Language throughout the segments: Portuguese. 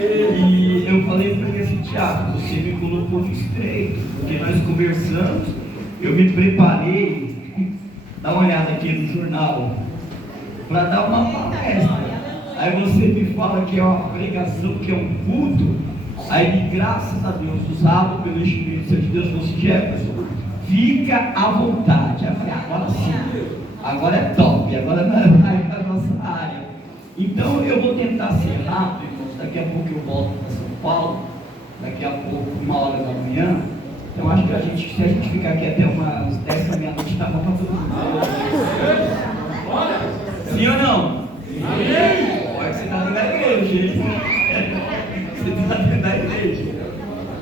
E eu falei para ele assim, Tiago, você me colocou no estreito, porque nós conversamos, eu me preparei, dá uma olhada aqui no jornal, para dar uma palestra. Aí você me fala que é uma pregação, que é um culto. Aí, graças a Deus, usado pelo Espírito Santo de Deus, falou assim, Jefferson, fica à vontade. Eu falei, agora sim, agora é top, agora vai para a nossa área. Então, eu vou tentar ser rápido, irmãos. Daqui a pouco eu volto para São Paulo, daqui a pouco, 1h da manhã. Então, acho que se a gente ficar aqui até umas 10 da meia-noite, está bom para todo mundo. Sim ou não? Amém! Pode ser dentro da igreja, gente. Você está dentro da igreja.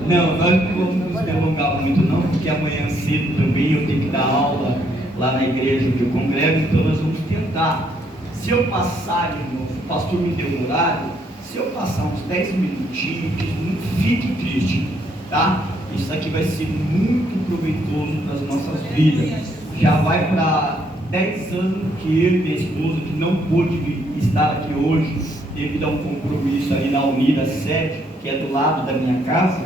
Não, nós não vamos nos delongar muito não, porque amanhã cedo também eu tenho que dar aula lá na igreja onde eu congrego, então nós vamos tentar. Se eu passar, irmãos, o pastor me deu um horário, se eu passar uns 10 minutinhos, não fique triste, tá? Isso aqui vai ser muito proveitoso para as nossas vidas. Já vai para 10 anos que eu e minha esposa, que não pôde estar aqui hoje, devido a um compromisso ali na Unida 7, que é do lado da minha casa,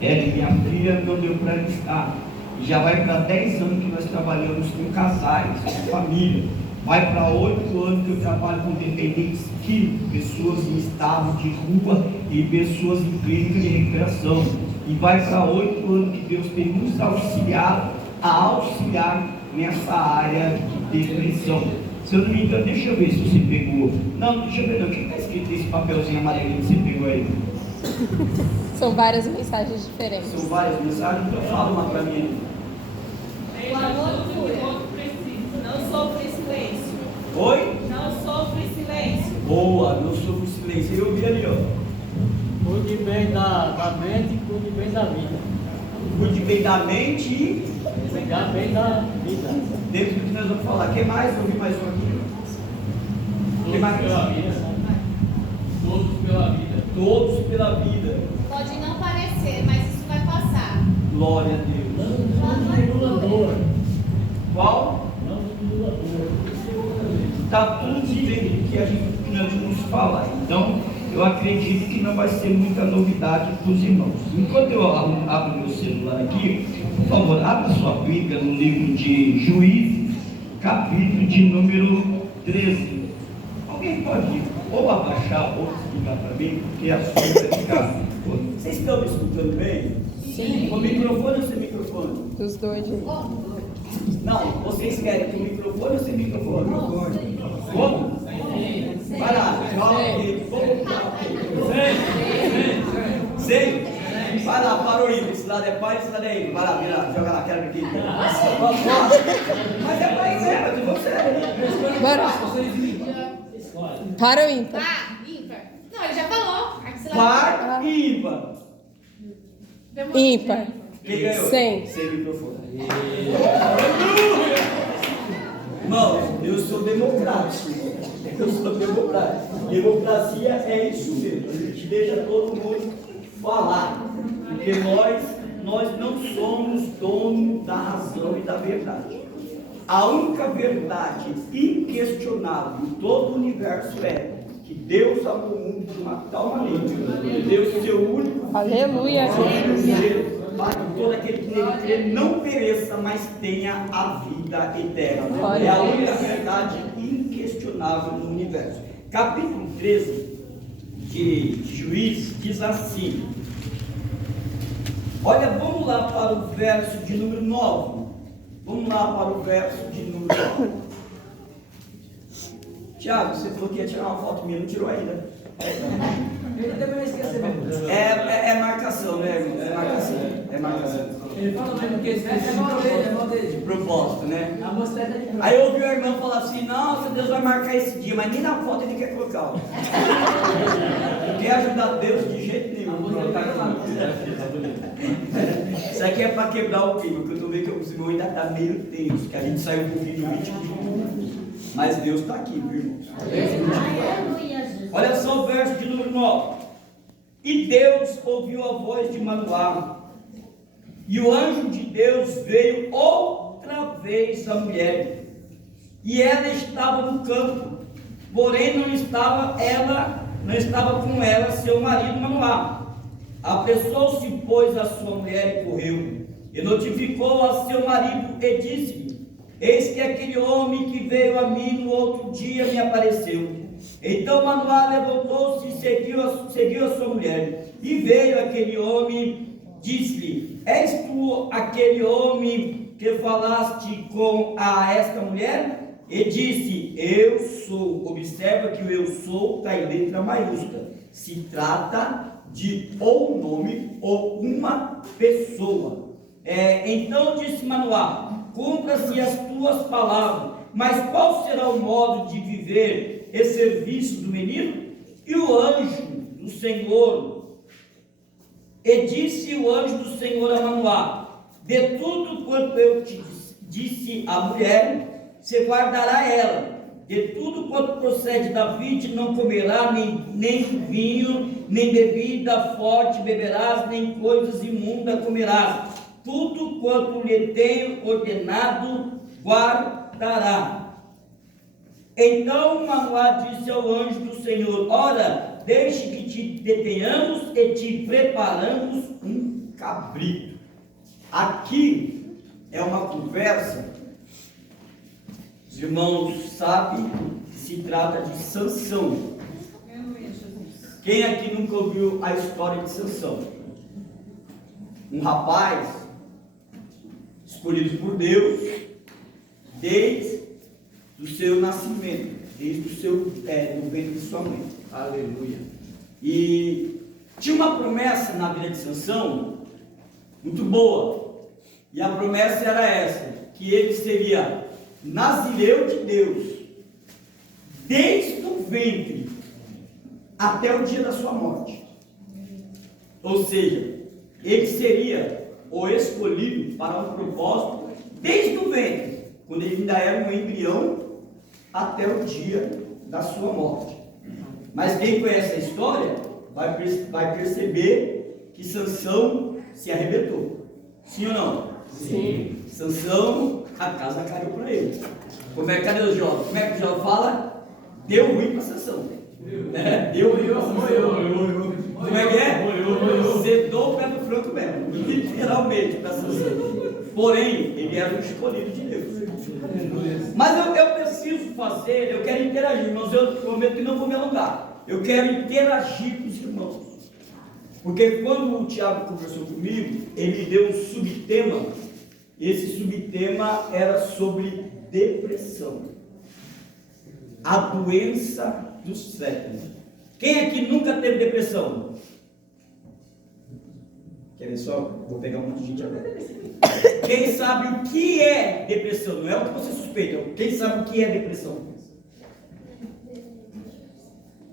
de minha filha, não deu para estar. E já vai para 10 anos que nós trabalhamos com casais, com família. Vai para 8 anos que eu trabalho com dependentes químicos, pessoas em estado de rua e pessoas em clínica de recuperação. E vai para 8 anos que Deus tem nos auxiliado a auxiliar nessa área de depressão. Se eu não me engano, deixa eu ver se você pegou. Não, deixa eu ver não. O que está escrito nesse papelzinho amarelinho que você pegou aí? São várias mensagens diferentes. São várias mensagens, então fala uma para mim. O amor cura. Não sofre silêncio. Oi? Não sofre silêncio. Boa, não sofre silêncio. Eu vi ali, ó. Cuide bem da mente e cuide bem da vida. Cuide bem da mente e Cuidar bem da vida. dentro do que nós vamos falar. O que mais? Eu vi mais um aqui. O que mais? Pela vida. Todos pela vida. Todos pela vida. Pode não parecer, mas isso vai passar. Glória a Deus. Não diminua dor. Qual? Não diminua dor. Está tudo dentro que nós vamos falar. Então, eu acredito que não vai ser muita novidade para os irmãos. Enquanto eu abro meu celular aqui, por favor, abra sua Bíblia no livro de Juízes, capítulo de número 13. Alguém pode ou abaixar ou explicar para mim, porque a sua vai ficar. Vocês estão me escutando bem? Sim. Com microfone ou sem microfone? Os dois. Não, vocês querem com microfone ou sem microfone? Como? Vai lá, fala aqui. Sem? Vai lá, para o ímpar. Esse lado é pai, esse lado é ímpar. Vai lá, vira, joga lá, quero aqui. Mas é pai mesmo, de você. Bora. Para o ímpar. Ímpar. Não, ele já falou. Par e ímpar. Ímpar. Quem ganhou? Sem. Sem microfone. Irmãos, eu sou democrático. Eu sou democrático. Democracia é isso mesmo. A gente deixa todo mundo falar. Porque nós não somos donos da razão e da verdade. A única verdade inquestionável em todo o universo é que Deus amou o mundo de uma tal maneira que deu seu único Aleluia. filho para que todo aquele que nele crê não pereça, mas tenha a vida eterna. Glória É a a Deus. única verdade inquestionável no universo. Capítulo 13 de Juízes diz assim. Olha, vamos lá para o verso de número 9. Vamos lá para o verso de número 9. Tiago, você falou que ia tirar uma foto minha, não tirou ainda. Eu também não esqueci mesmo. É marcação, né, irmão? É marcação. É marcação. Ele fala mesmo que é mal dele. De propósito, né? A mocidade é de propósito. Aí eu ouvi o irmão falar assim, nossa, Deus vai marcar esse dia, mas nem na foto ele quer colocar. Não quer ajudar Deus de jeito nenhum. Isso aqui é para quebrar o clima, porque eu estou vendo que o Simão ainda está meio tenso, que a gente saiu um pouquinho no ritmo de tudo. Mas Deus está aqui, viu, irmãos? Olha só o verso de número 9. E Deus ouviu a voz de Manoá, e o anjo de Deus veio outra vez à mulher, e ela estava no campo, porém não estava com ela seu marido Manoá. Apressou-se, pois, a sua mulher e correu, e notificou a seu marido e disse-lhe: eis que aquele homem que veio a mim no outro dia me apareceu. Então Manoá levantou-se e seguiu a sua mulher. E veio aquele homem, disse-lhe: és tu aquele homem que falaste com esta mulher? E disse: eu sou. Observa que o eu sou está em letra maiúscula. Se trata de ou um nome ou uma pessoa. Então disse Manoá: cumpra-se as tuas palavras, mas qual será o modo de viver e serviço do menino? E o anjo do Senhor, e disse o anjo do Senhor a Manoá: de tudo quanto eu te disse à mulher, se guardará ela. De tudo quanto procede da vide não comerá, nem vinho, nem bebida forte beberás, nem coisas imundas comerás. Tudo quanto lhe tenho ordenado guardará. Então Manoá disse ao anjo do Senhor: ora, deixe que te detenhamos e te preparamos um cabrito. Aqui é uma conversa. Os irmãos sabem que se trata de Sansão. Quem aqui nunca ouviu a história de Sansão? Um rapaz escolhido por Deus desde o seu nascimento, desde o seu do ventre de sua mãe. Aleluia. E tinha uma promessa na vida de Sansão muito boa. E a promessa era essa: que ele seria nazireu de Deus desde o ventre até o dia da sua morte. Ou seja, ele seria o escolhido para um propósito desde o ventre, quando ele ainda era um embrião, até o dia da sua morte. Mas quem conhece a história vai perceber que Sansão se arrebentou. Sim ou não? Sim. Sansão, a casa caiu para ele. Cadê os jovens? Como é que o jovem fala? Deu ruim para Sansão. Deu ruim para Sansão. Como é que é? Sedou o pé do franco mesmo, literalmente, para Sansão. Porém, ele era um escolhido de Deus. Mas eu preciso fazer, eu quero interagir, mas eu prometo que não vou me alongar. Eu quero interagir com os irmãos. Porque quando o Tiago conversou comigo, ele deu um subtema. Esse subtema era sobre depressão, a doença do século. Quem aqui nunca teve depressão? Quer ver só? Vou pegar um monte de gente agora. Quem sabe o que é depressão? Não é o que você suspeita. Quem sabe o que é depressão?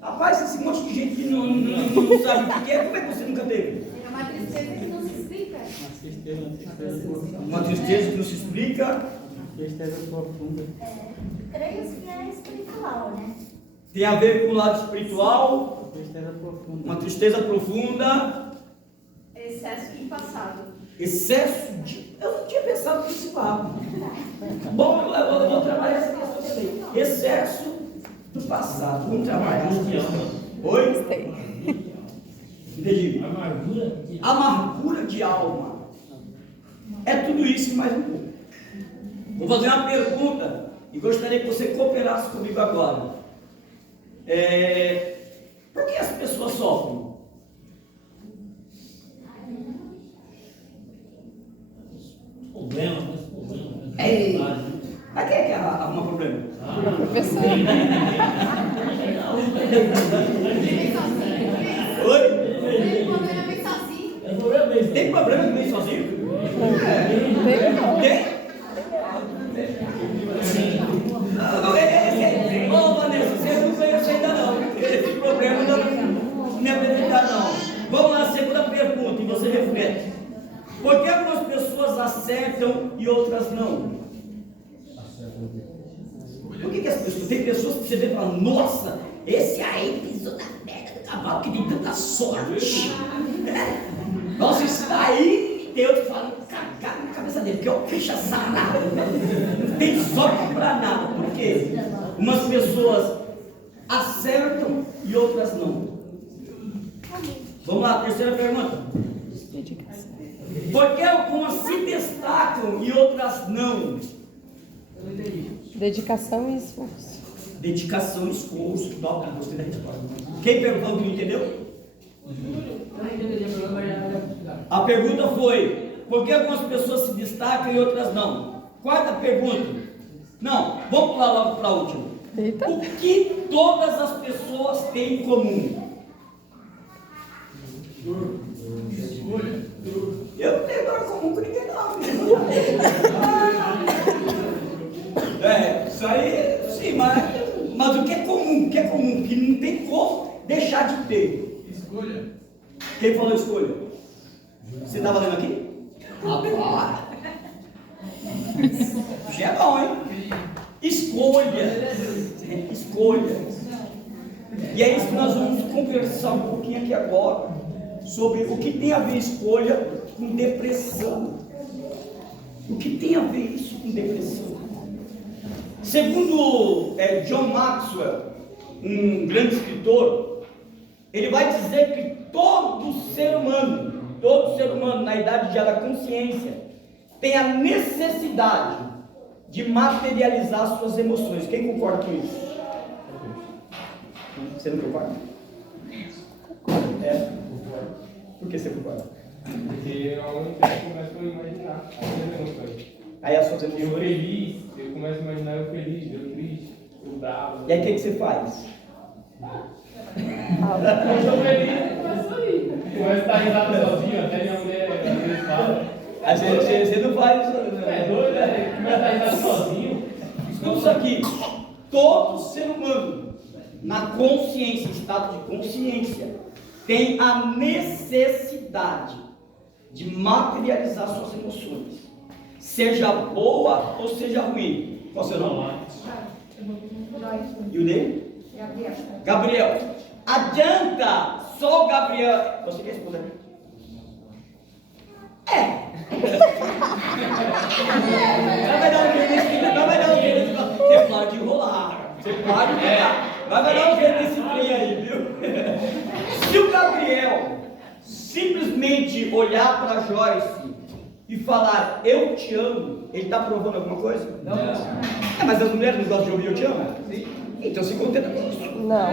Rapaz, esse monte de gente que não sabe o que é, como é que você nunca teve? É uma tristeza que não se explica. Uma tristeza que não se explica. Tristeza profunda. Creio que é espiritual, né? Tem a ver com o lado espiritual. Tristeza profunda. Uma tristeza profunda. Excesso de passado. Excesso de... Eu não tinha pensado nesse lado. Bom, eu vou trabalhar essa questão também. Excesso do passado. Vamos trabalhar. Oi? Entendi. Amargura de alma. É tudo isso e mais um pouco. Vou fazer uma pergunta e gostaria que você cooperasse comigo agora. Por que as pessoas sofrem? Problema. Mas quem é que arruma problema? Professor. Oi? Tem problema bem sozinho. Tem problema que vem sozinho? Tem? Ô Vanessa, você não conhece ainda não. Esse problema não me apresenta não. Vamos lá, segunda pergunta, e você reflete. Por que algumas pessoas acertam e outras não? Por que as pessoas... Tem pessoas que você vê e fala: nossa, esse aí pisou na merda do cavalo que tem tanta sorte. Nossa, isso daí, Deus fala: cagar na cabeça presença dele, porque eu fecho essa nada. Não tem sorte para nada. Por quê? Umas pessoas acertam e outras não. Vamos lá, terceira pergunta. Por que algumas se destacam e outras não? Dedicação e esforço. Dedicação e esforço. Dobra, gostei da resposta. Quem perguntou que não entendeu? A pergunta foi: por que algumas pessoas se destacam e outras não? Quarta pergunta. Não, vamos pular logo para a última. Eita. O que todas as pessoas têm em comum? Eu não tenho nada comum com ninguém, não. Isso aí, sim, mas o que é comum? O que é comum? Que não tem como deixar de ter. Escolha. Quem falou escolha? Você estava lendo aqui? Rapaz! Já é bom, hein? Escolha. Escolha. E é isso que nós vamos conversar um pouquinho aqui agora, sobre o que tem a ver escolha com depressão. O que tem a ver isso com depressão? Segundo John Maxwell, um grande escritor, ele vai dizer que todo ser humano na idade já da consciência, tem a necessidade de materializar suas emoções. Quem concorda com isso? Você não concorda? Por que você concorda? Porque ao mesmo tempo eu começo a imaginar as emoções. Aí as suas Eu emoções. feliz, eu começo a imaginar eu feliz, eu triste, eu bravo. E aí o que você faz? Eu estou feliz, eu começo a rir. Começo a estar risado sozinho, até minha mulher às vezes fala. Aí você não faz isso. É doido, né? Começa a estar risado sozinho. Escuta isso aqui. Todo ser humano, na consciência, estado de consciência, tem a necessidade de materializar suas emoções, seja boa ou seja ruim. Qual é o seu nome? E o dele? Gabriel. Adianta só o Gabriel. Você quer responder? Vai dar um jeito nesse trem. Você pode enrolar. Vai dar um jeito nesse trem aí, viu? Se o Gabriel simplesmente olhar para Joyce e falar eu te amo, ele está provando alguma coisa? Não. Mas as mulheres não gostam de ouvir eu te amo? Sim. Então se contenta com isso. Não.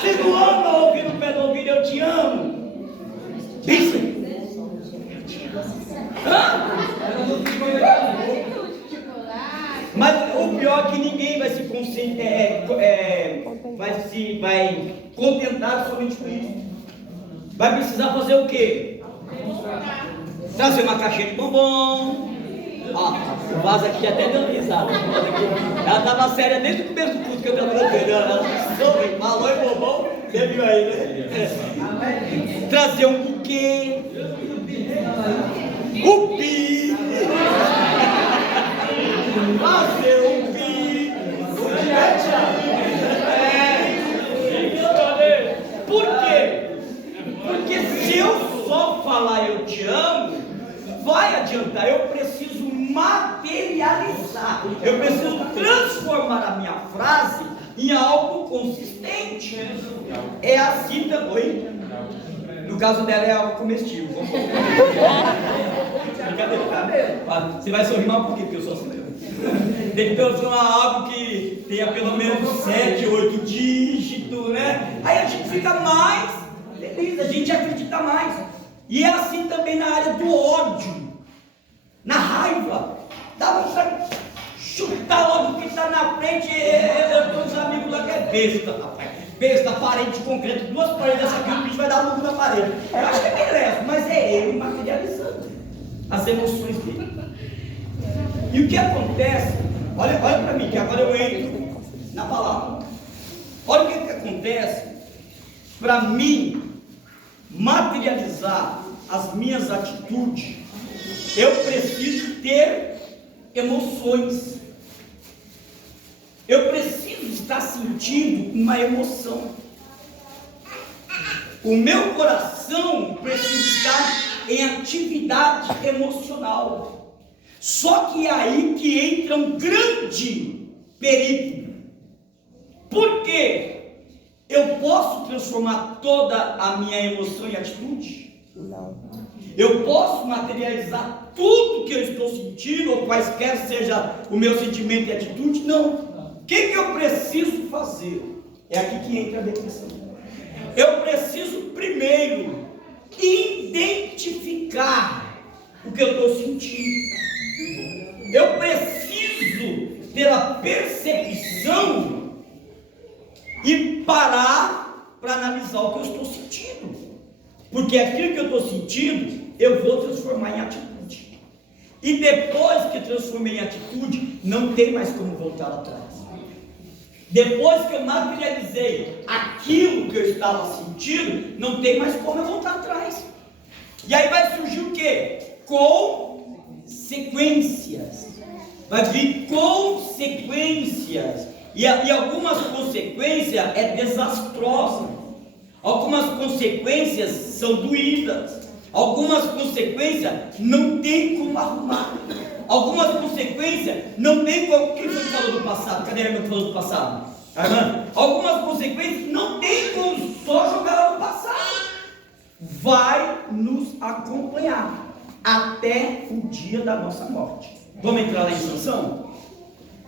Vocês não amam ouvir no pé do ouvido eu te amo? Isso. Mas o pior é que ninguém vai se vai contentar somente com isso. Vai precisar fazer o quê? Trazer uma caixinha de bombom. O vaso aqui até deu risada. Ela estava séria desde o começo do culto que eu estava fazendo. Ela falou em bombom, você viu aí, né? Trazer um buquê. O pi. Fazer um pi. Por quê? Porque se eu só falar eu te amo, vai adiantar. Eu preciso materializar. Eu preciso transformar a minha frase em algo consistente. É assim também. No caso dela é algo comestível. Você vai sorrir mais um pouquinho, porque eu sou assim. Tem que transformar algo que tenha pelo menos 7, 8 dígitos, né? Aí a gente fica mais feliz, a gente acredita mais. E é assim também na área do ódio, na raiva. Dá vontade de chutar logo o que está na frente. Eu tenho uns amigos lá que é besta, rapaz. Besta, parede de concreto, 2 paredes dessa aqui, o bicho vai dar lucro na parede. Eu acho que é beleza, mas é ele materializando as emoções dele. E o que acontece? Olha para mim, que agora eu entro na palavra. Olha o que acontece. Para mim materializar as minhas atitudes, eu preciso ter emoções. Eu preciso estar sentindo uma emoção. O meu coração precisa estar em atividade emocional. Só que é aí que entra um grande perigo. Por quê? Eu posso transformar toda a minha emoção em atitude? Não. Eu posso materializar tudo que eu estou sentindo, ou quaisquer seja o meu sentimento e atitude? Não. O que eu preciso fazer? É aqui que entra a depressão. Eu preciso primeiro identificar o que eu estou sentindo. Eu preciso ter a percepção e parar para analisar o que eu estou sentindo. Porque aquilo que eu estou sentindo, eu vou transformar em atitude. E depois que transformei em atitude, não tem mais como voltar atrás. Depois que eu materializei aquilo que eu estava sentindo, não tem mais como eu voltar atrás. E aí vai surgir o quê? Consequências. Vai vir consequências. E algumas consequências é desastrosas. Algumas consequências são doídas. Algumas consequências não tem como arrumar. Algumas consequências não tem como. Quem foi que falou do passado? Cadê a irmã que falou do passado? Algumas consequências não tem como só jogar lá no passado. Vai nos acompanhar até o dia da nossa morte. Vamos entrar lá em Sansão?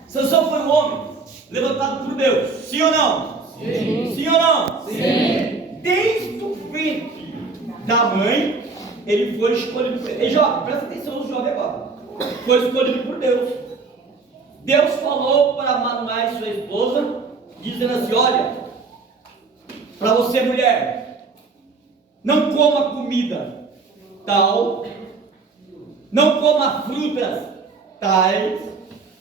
Sansão foi um homem levantado por Deus, sim ou não? Sim. Sim ou não? Sim. Desde o ventre da mãe, ele foi escolhido por Deus. Ei, jovem, presta atenção no jovem agora. Foi escolhido por Deus. Deus falou para Manoá e sua esposa, dizendo assim: olha, para você, mulher, não coma comida tal, não coma frutas tais,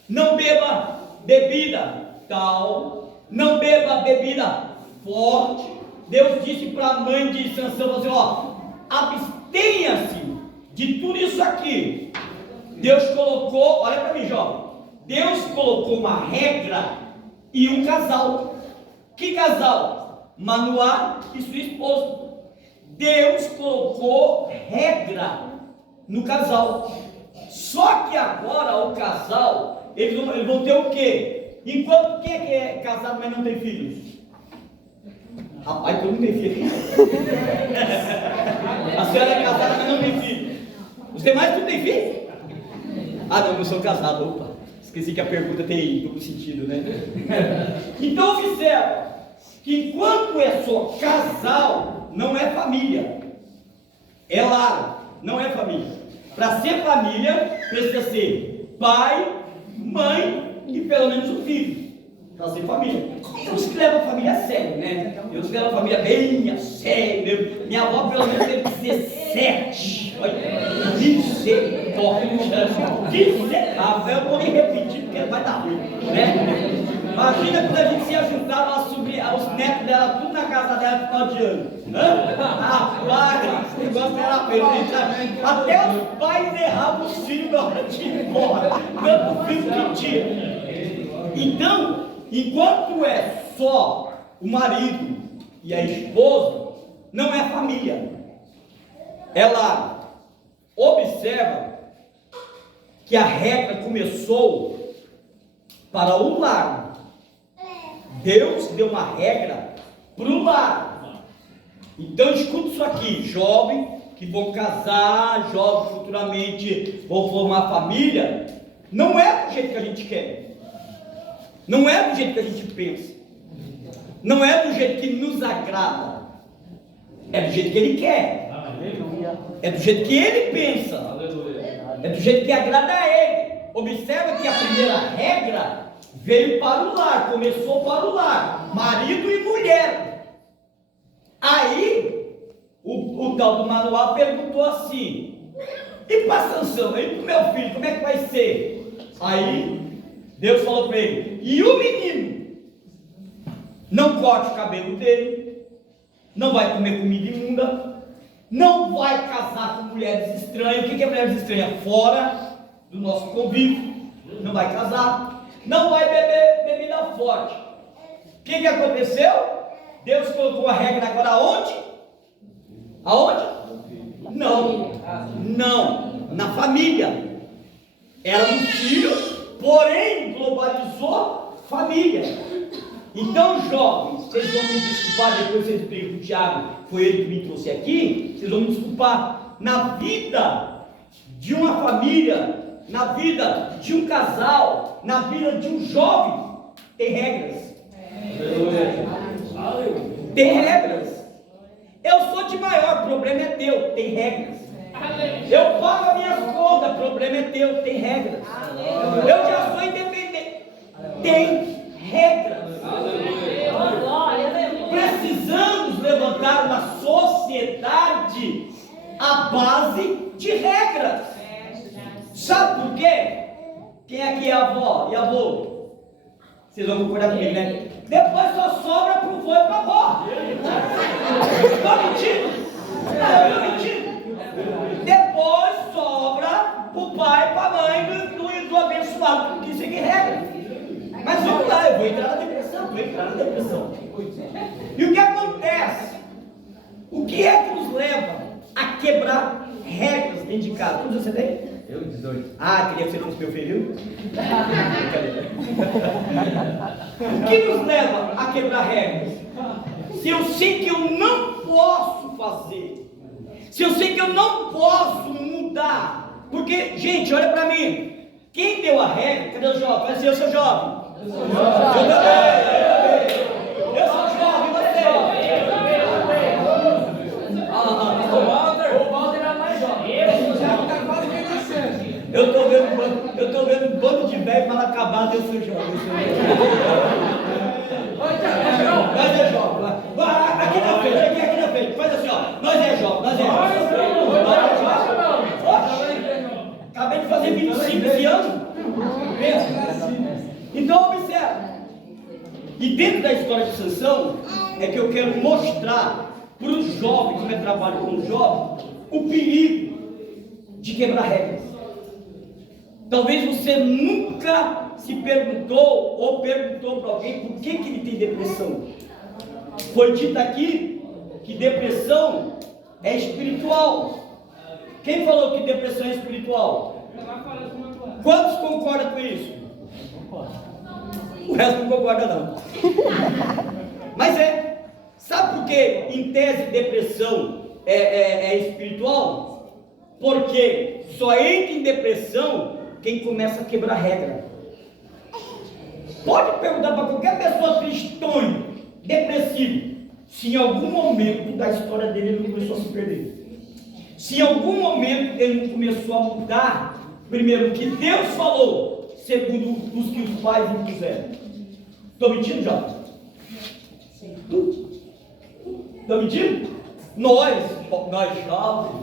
não beba bebida tal, não beba bebida forte. Deus disse para a mãe de Sansão assim: ó, abstenha-se de tudo isso aqui. Deus colocou, olha para mim, jovem, Deus colocou uma regra e um casal. Que casal? Manoá e sua esposa. Deus colocou regra no casal. Só que agora o casal, eles vão ter o quê? Enquanto quem é casado mas não tem filhos? Rapaz, todo mundo tem filho. A senhora é casada mas não tem filho. Os demais tudo tem filho? Ah, não sou casado. Opa, esqueci que a pergunta tem duplo sentido, né? Então observa que enquanto é só casal, não é família, é lar, não é família. Para ser família, precisa ser pai, mãe e pelo menos um filho. Para ser família. Os que levam a família a sério, né? Eu que levo a família bem a sério. Minha avó pelo menos teve 17. Olha, 17. Eu vou me repetir porque vai dar ruim, né? Imagina quando a gente se juntava os netos dela, tudo na casa dela no final de ano. Rapaz, esse negócio era feio. Até os pais erravam os filhos na hora de ir embora. Tanto filho que tinha. Então, enquanto é só o marido e a esposa, não é família. Ela observa que a regra começou para o lar. Deus deu uma regra para o lar. Então escuta isso aqui, jovens que vão casar, jovens futuramente vão formar família. Não é do jeito que a gente quer, não é do jeito que a gente pensa, não é do jeito que nos agrada, é do jeito que Ele quer, é do jeito que Ele pensa, é do jeito que agrada a Ele. Observa que a primeira regra veio para o lar, começou para o lar, marido e mulher. Aí o tal do Manoá perguntou assim: e para Sansão, e para o meu filho, como é que vai ser? Aí Deus falou para ele: e o menino? Não corte o cabelo dele, não vai comer comida imunda, não vai casar com mulheres estranhas. O que é mulheres estranhas? Fora do nosso convívio, não vai casar, não vai beber bebida forte. O que aconteceu? Deus colocou a regra agora onde? Aonde? Não, na família. Era um filho, porém globalizou família. Então, jovens, vocês vão me desculpar, depois vocês explicam com o Tiago, foi ele que me trouxe aqui, vocês vão me desculpar. Na vida de uma família, na vida de um casal, na vida de um jovem, tem regras. Tem regras. Eu sou de maior, problema é teu, tem regras. Eu pago as minhas contas, problema é teu, tem regras. Eu já sou independente, tem regras. Precisamos levantar uma sociedade à base de regras. Sabe por quê? Quem aqui é avó e avô? Vocês vão concordar comigo, né? Depois só sobra pro vô e pra avó. Estou mentindo? Não, eu tô mentindo. Depois sobra pro pai e pra mãe do abençoado, porque isso aqui é regra. Mas vamos lá, eu vou entrar na depressão, E o que acontece? O que é que nos leva a quebrar regras dentro de casa? Quantos você tem? Eu, 18. Ah, queria que você fosse meu filho? O que nos leva a quebrar regras? Se eu sei que eu não posso fazer, se eu sei que eu não posso mudar, porque, gente, olha pra mim, quem deu a regra? Cadê o jovem? Vai ser eu sou jovem. Eu também. Eu sou jovem, você. O Walter era mais jovem. Eu tô vendo um bando de velho mal acabado, eu sou jovem. Nós é jovem. Aqui na frente, faz assim, ó. Nós é jovem. Acabei de fazer 25 esse ano. Pensa. Então observa. E dentro da história de Sansão, é que eu quero mostrar para os jovens, como eu trabalho com os jovens, o perigo de quebrar regras. Talvez você nunca se perguntou ou perguntou para alguém por que ele tem depressão. Foi dito aqui que depressão é espiritual. Quem falou que depressão é espiritual? Quantos concordam com isso? O resto não concorda não. Mas sabe por que em tese depressão é espiritual? Porque só entra em depressão quem começa a quebrar regra. Pode perguntar para qualquer pessoa tristonho, depressivo, se em algum momento da história dele ele não começou a se perder. Se em algum momento ele não começou a mudar, primeiro, o que Deus falou, segundo os que os pais impuseram. Estou mentindo, já? Estou mentindo? Nós jovens,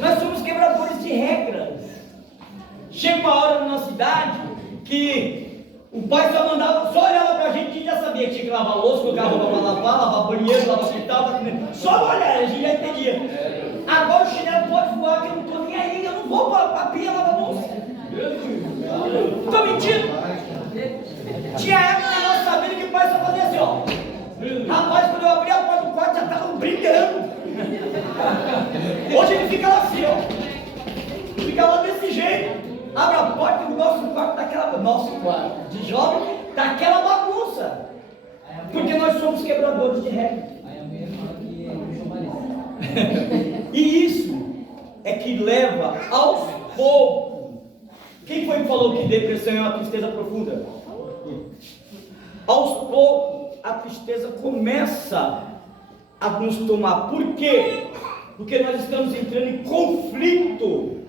nós somos quebradores de regras. Chega uma hora na nossa idade que o pai só olhava pra gente e já sabia que tinha que lavar louça, colocar roupa para lavar banheiro, lavar hospital, só olhar, a gente já entendia. Agora o chinelo pode voar, que eu não estou nem aí, eu não vou para a pia lavar louça. Estou mentindo? Tinha época que nós sabíamos que o pai só fazia assim, ó. Rapaz, quando eu abri a porta do quarto já estavam brigando. Hoje ele fica lá assim, ó. Fica lá desse jeito. Abre a porta do nosso quarto, nosso quarto de jovem, daquela bagunça. Porque nós somos quebradores de regras. E isso é que leva aos poucos. Quem foi que falou que depressão é uma tristeza profunda? Aos poucos a tristeza começa a nos tomar. Por quê? Porque nós estamos entrando em conflito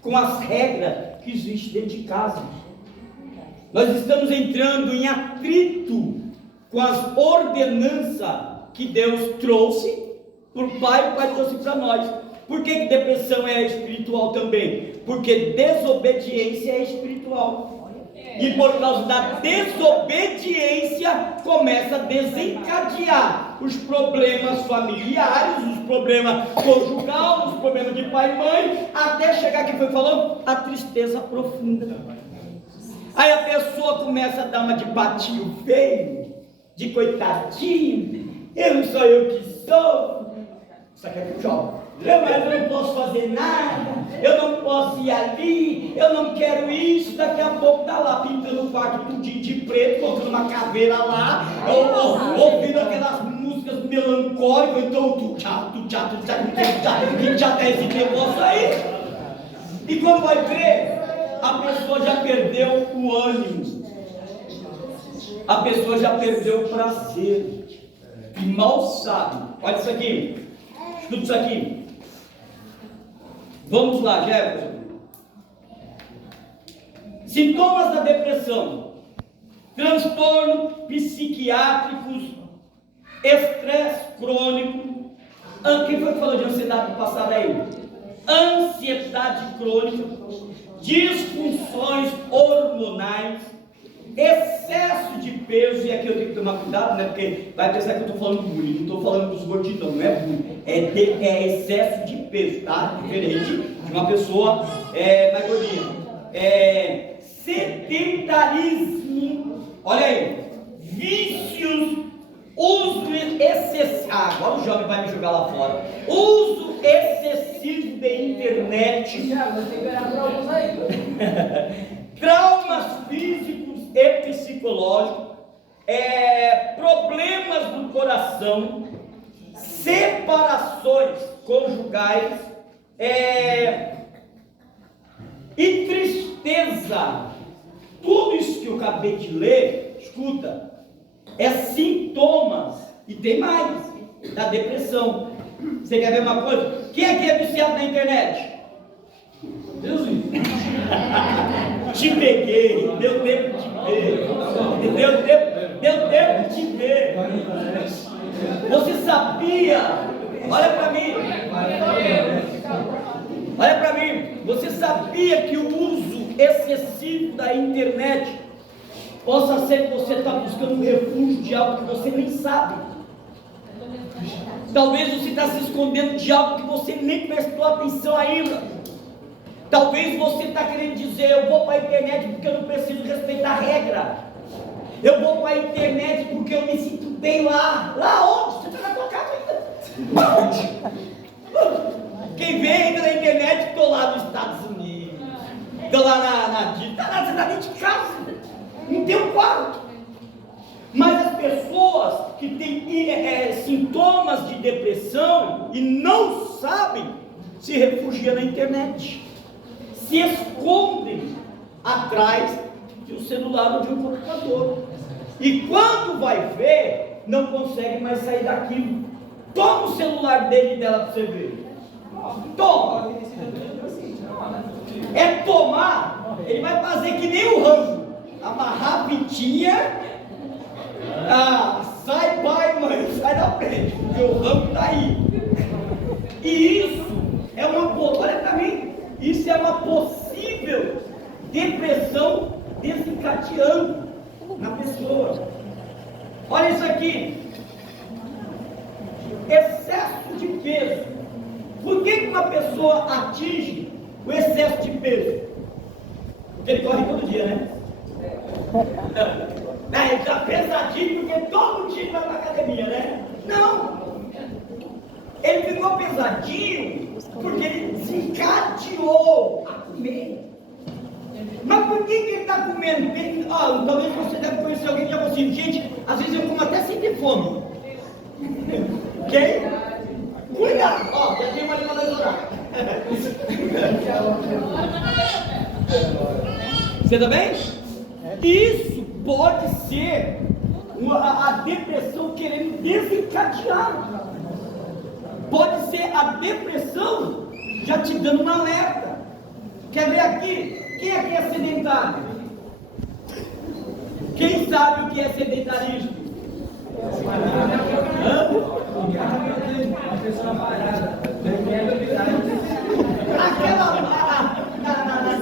com as regras que existem dentro de casa. Nós estamos entrando em atrito com as ordenanças que Deus trouxe por pai, o pai trouxe para nós. Por que depressão é espiritual também? Porque desobediência é espiritual. E por causa da desobediência começa a desencadear os problemas familiares, os problemas conjugais, os problemas de pai e mãe, até chegar, que foi falando, a tristeza profunda. Aí a pessoa começa a dar uma de batinho feio, de coitadinho, eu não sou eu que sou. Isso aqui é pro jovem. Mas eu não posso fazer nada, eu não posso ir ali, eu não quero isso. Daqui a pouco tá lá pintando o quarto tudinho de preto, colocando uma caveira lá, ouvindo aquelas músicas melancólicas, então tu tchá, que já tem esse negócio aí. E quando vai ver, a pessoa já perdeu o ânimo, a pessoa já perdeu o prazer, e mal sabe. Olha isso aqui, escuta isso aqui. Vamos lá, Jefferson. Sintomas da depressão: transtorno psiquiátricos, estresse crônico. Quem foi que falou de ansiedade passada aí? Ansiedade crônica, disfunções hormonais, excesso de peso. E aqui eu tenho que tomar cuidado, né? Porque vai pensar que eu estou falando bullying. Não estou falando dos gordidão, não é bullying. É excesso de peso, tá? Diferente de uma pessoa mais gordinha. Sedentarismo, olha aí, vícios, uso excessivo. Agora o jovem vai me jogar lá fora. Uso excessivo de internet. Traumas físicos e psicológicos, problemas do coração, separações conjugais, e tristeza. Tudo isso que eu acabei de ler, escuta, é sintomas, e tem mais, da depressão. Você quer ver uma coisa? Quem aqui é viciado na internet? Deus me te peguei, deu tempo de te ver, deu tempo de te ver. Você sabia? Olha para mim, você sabia que o uso excessivo da internet possa ser que você está buscando um refúgio de algo que você nem sabe? Talvez você está se escondendo de algo que você nem prestou atenção ainda. Talvez você está querendo dizer: eu vou para a internet porque eu não preciso respeitar a regra. Eu vou para a internet porque eu me sinto bem lá. Lá onde? Você está na tua casa ainda? Onde? Quem vem ainda na internet, estou lá nos Estados Unidos, estou lá você está dentro de casa, não tem um quarto. Mas as pessoas que têm sintomas de depressão e não sabem, se refugiam na internet, se escondem atrás de um celular ou de um computador, e quando vai ver, não consegue mais sair daquilo. Toma o celular dele e dela para você ver. Toma. Tomar, ele vai fazer que nem o Rambo, amarrar a pitinha. Sai pai, mãe, sai da frente, porque o Rambo está aí. E isso é olha para mim, isso é uma possível depressão desencadeando na pessoa. Olha isso aqui, excesso de peso. Por que uma pessoa atinge o excesso de peso? Porque ele corre todo dia, né? Ele está pesadinho porque todo dia vai para a academia, né? Não! Ele ficou pesadinho porque ele desencadeou a comer. Mas por que ele está comendo? Talvez você deve conhecer alguém que já falou assim: gente, às vezes eu como até sem ter fome. Quem? Cuidado! Já tem uma ali para orar. Você está bem? Isso pode ser a depressão querendo desencadear. Pode ser a depressão já te dando um alerta. Quer ver aqui? Quem aqui é sedentário? Quem sabe o que é sedentarismo?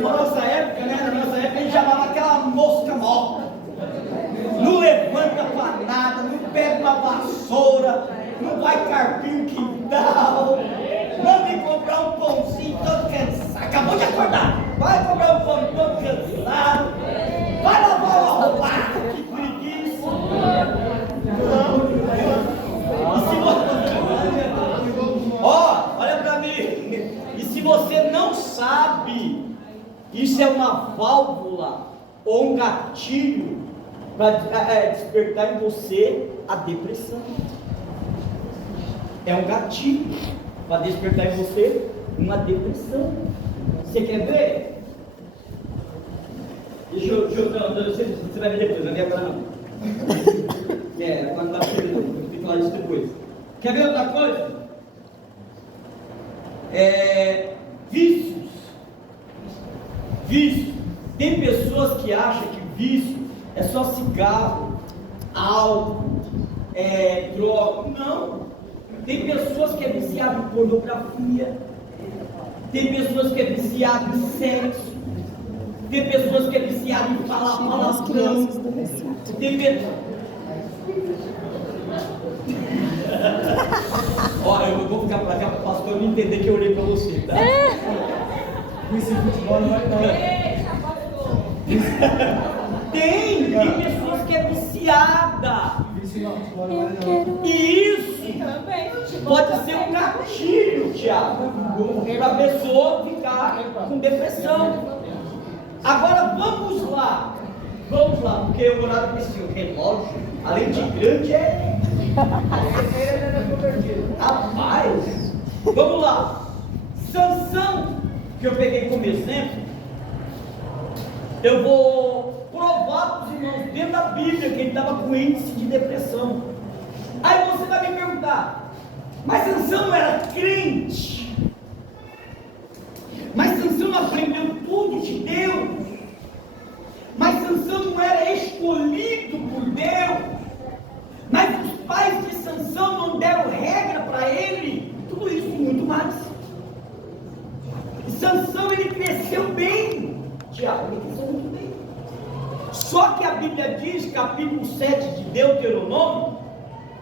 Na nossa época, a gente chamava aquela mosca morta. Não levanta para nada, não pega uma vassoura, não vai carpir um quintal, manda ir comprar um pãozinho todo cansado. Acabou de acordar, vai comprar um pão todo cansado, vai lavar uma roupa, que preguiça. Ó, válvula ou um gatilho para despertar em você a depressão. É um gatilho para despertar em você uma depressão. Você quer ver? Você vai ver depois, não vai ver agora não. Quando eu vou falar isso depois. Quer ver outra coisa? Vícios. Vício. Tem pessoas que acham que vício é só cigarro, álcool, droga. Não. Tem pessoas que é viciado em pornografia. Tem pessoas que é viciado em sexo. Tem pessoas que é viciado em falar palavrão. Tem pessoas... Olha, eu vou ficar pra cá para o pastor não entender que eu olhei para você, tá? Com esse futebol não vai dar. Eita, pastor. Tem pessoas que é viciada. E isso pode ser um gatilho, Tiago, para a pessoa ficar com depressão. Agora vamos lá, porque o horário desse relógio, além de grande, rapaz, vamos lá. Sansão, que eu peguei como exemplo, eu vou provar para os irmãos dentro da Bíblia que ele estava com índice de depressão. Aí você vai me perguntar, mas Sansão não era crente? Mas Sansão não aprendeu tudo de Deus? Mas Sansão não era escolhido por Deus? Mas os pais de Sansão não deram regra para ele? Tudo isso e muito mais. Sansão, ele cresceu bem, Tiago, ele cresceu muito bem. Só que a Bíblia diz, capítulo 7 de Deuteronômio,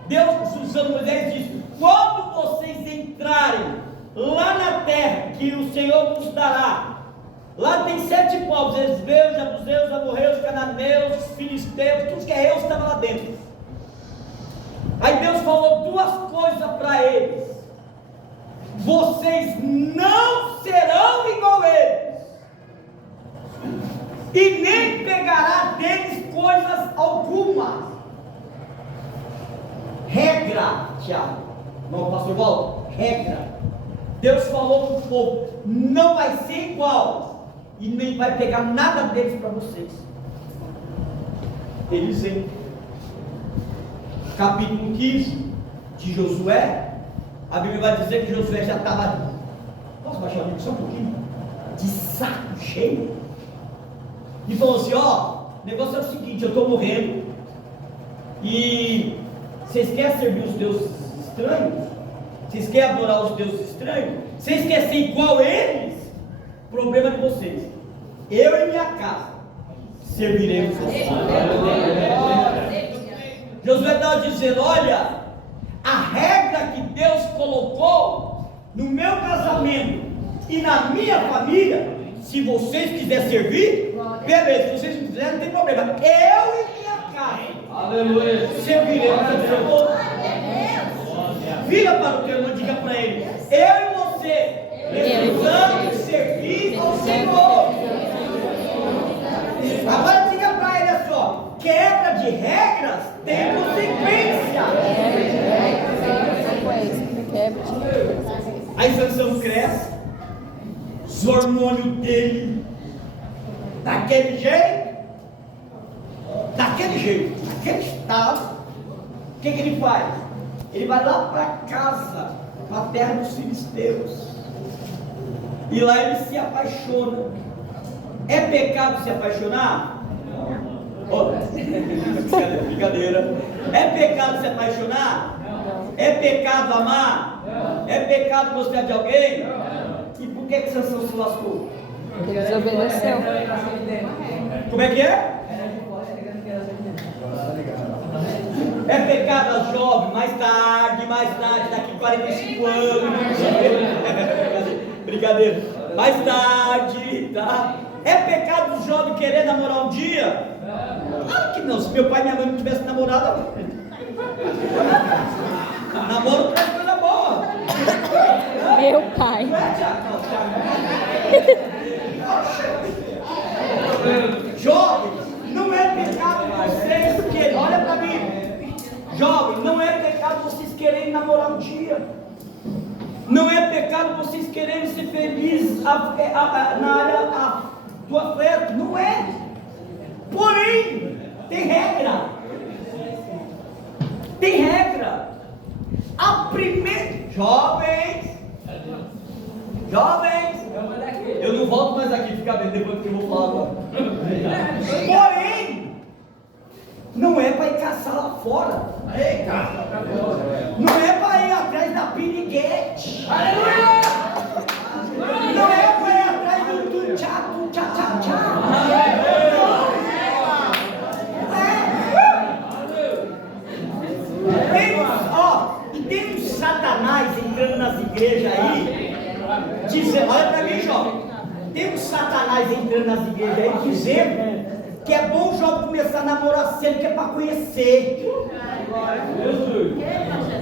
Deus, usando Moisés, diz: quando vocês entrarem lá na terra que o Senhor vos dará, lá tem 7 povos: Hesbeus, Jebuseus, Amorreus, Cananeus, Filisteus, tudo que é eu estava lá dentro. Aí Deus falou 2 coisas para eles: vocês não serão igual a eles, e nem pegará deles coisas algumas. Regra, Tiago, não, pastor Walter, regra. Deus falou para o povo: não vai ser igual, e nem vai pegar nada deles para vocês. Eliseu, capítulo 15 de Josué, a Bíblia vai dizer que Josué já estava, posso baixar o livro só um pouquinho? De saco cheio, e falou assim: ó, o negócio é o seguinte, eu estou morrendo, e vocês querem servir os deuses estranhos? Vocês querem adorar os deuses estranhos? Vocês querem ser igual a eles? Problema de vocês. Eu e minha casa serviremos a Deus. Josué estava dizendo: olha, a regra que Deus colocou no meu casamento e na minha família, se vocês quiserem servir, beleza. Se vocês não quiserem, não tem problema. Eu e minha casa, aleluia, serviremos ao Senhor. Vira para o teu irmão e diga para ele: eu e você precisamos servir ao Senhor. Agora diga para ele assim: ó, quebra de regras tem consequência. Aí Sansão cresce, os hormônios dele, daquele naquele estado. O que ele faz? Ele vai lá para casa, para a terra dos filisteus, e lá ele se apaixona. É pecado se apaixonar? Oh, brincadeira. É pecado se apaixonar? É pecado amar? É pecado gostar de alguém? E por que Sansão se lascou? Porque ele desobedeceu. Como é que é? É pecado, jovem, mais tarde, daqui 45 anos. Brincadeira. Mais tarde, tá? É pecado o jovem querer namorar um dia? Claro que não. Se meu pai e minha mãe não tivessem namorado, namoro traz coisa boa. Meu pai. Não é, Tiago? Não, Tiago. Jovens, não é pecado vocês querem, olha para mim. Jovens, não é pecado vocês quererem namorar um dia. Não é pecado vocês quererem ser felizes na área do afeto. Não é. Porém, tem regra. Tem regra. A primeira. Jovens, eu não volto mais aqui, fica bem depois que eu vou falar agora. Porém, não é para ir caçar lá fora. Não é para ir atrás da piriguete. Não é para ir atrás do tchá. Tem um Satanás entrando nas igrejas aí, dizendo, olha para mim, jovem, tem um Satanás entrando nas igrejas aí, dizendo que é bom o jovem começar a namorar cedo, que é para conhecer.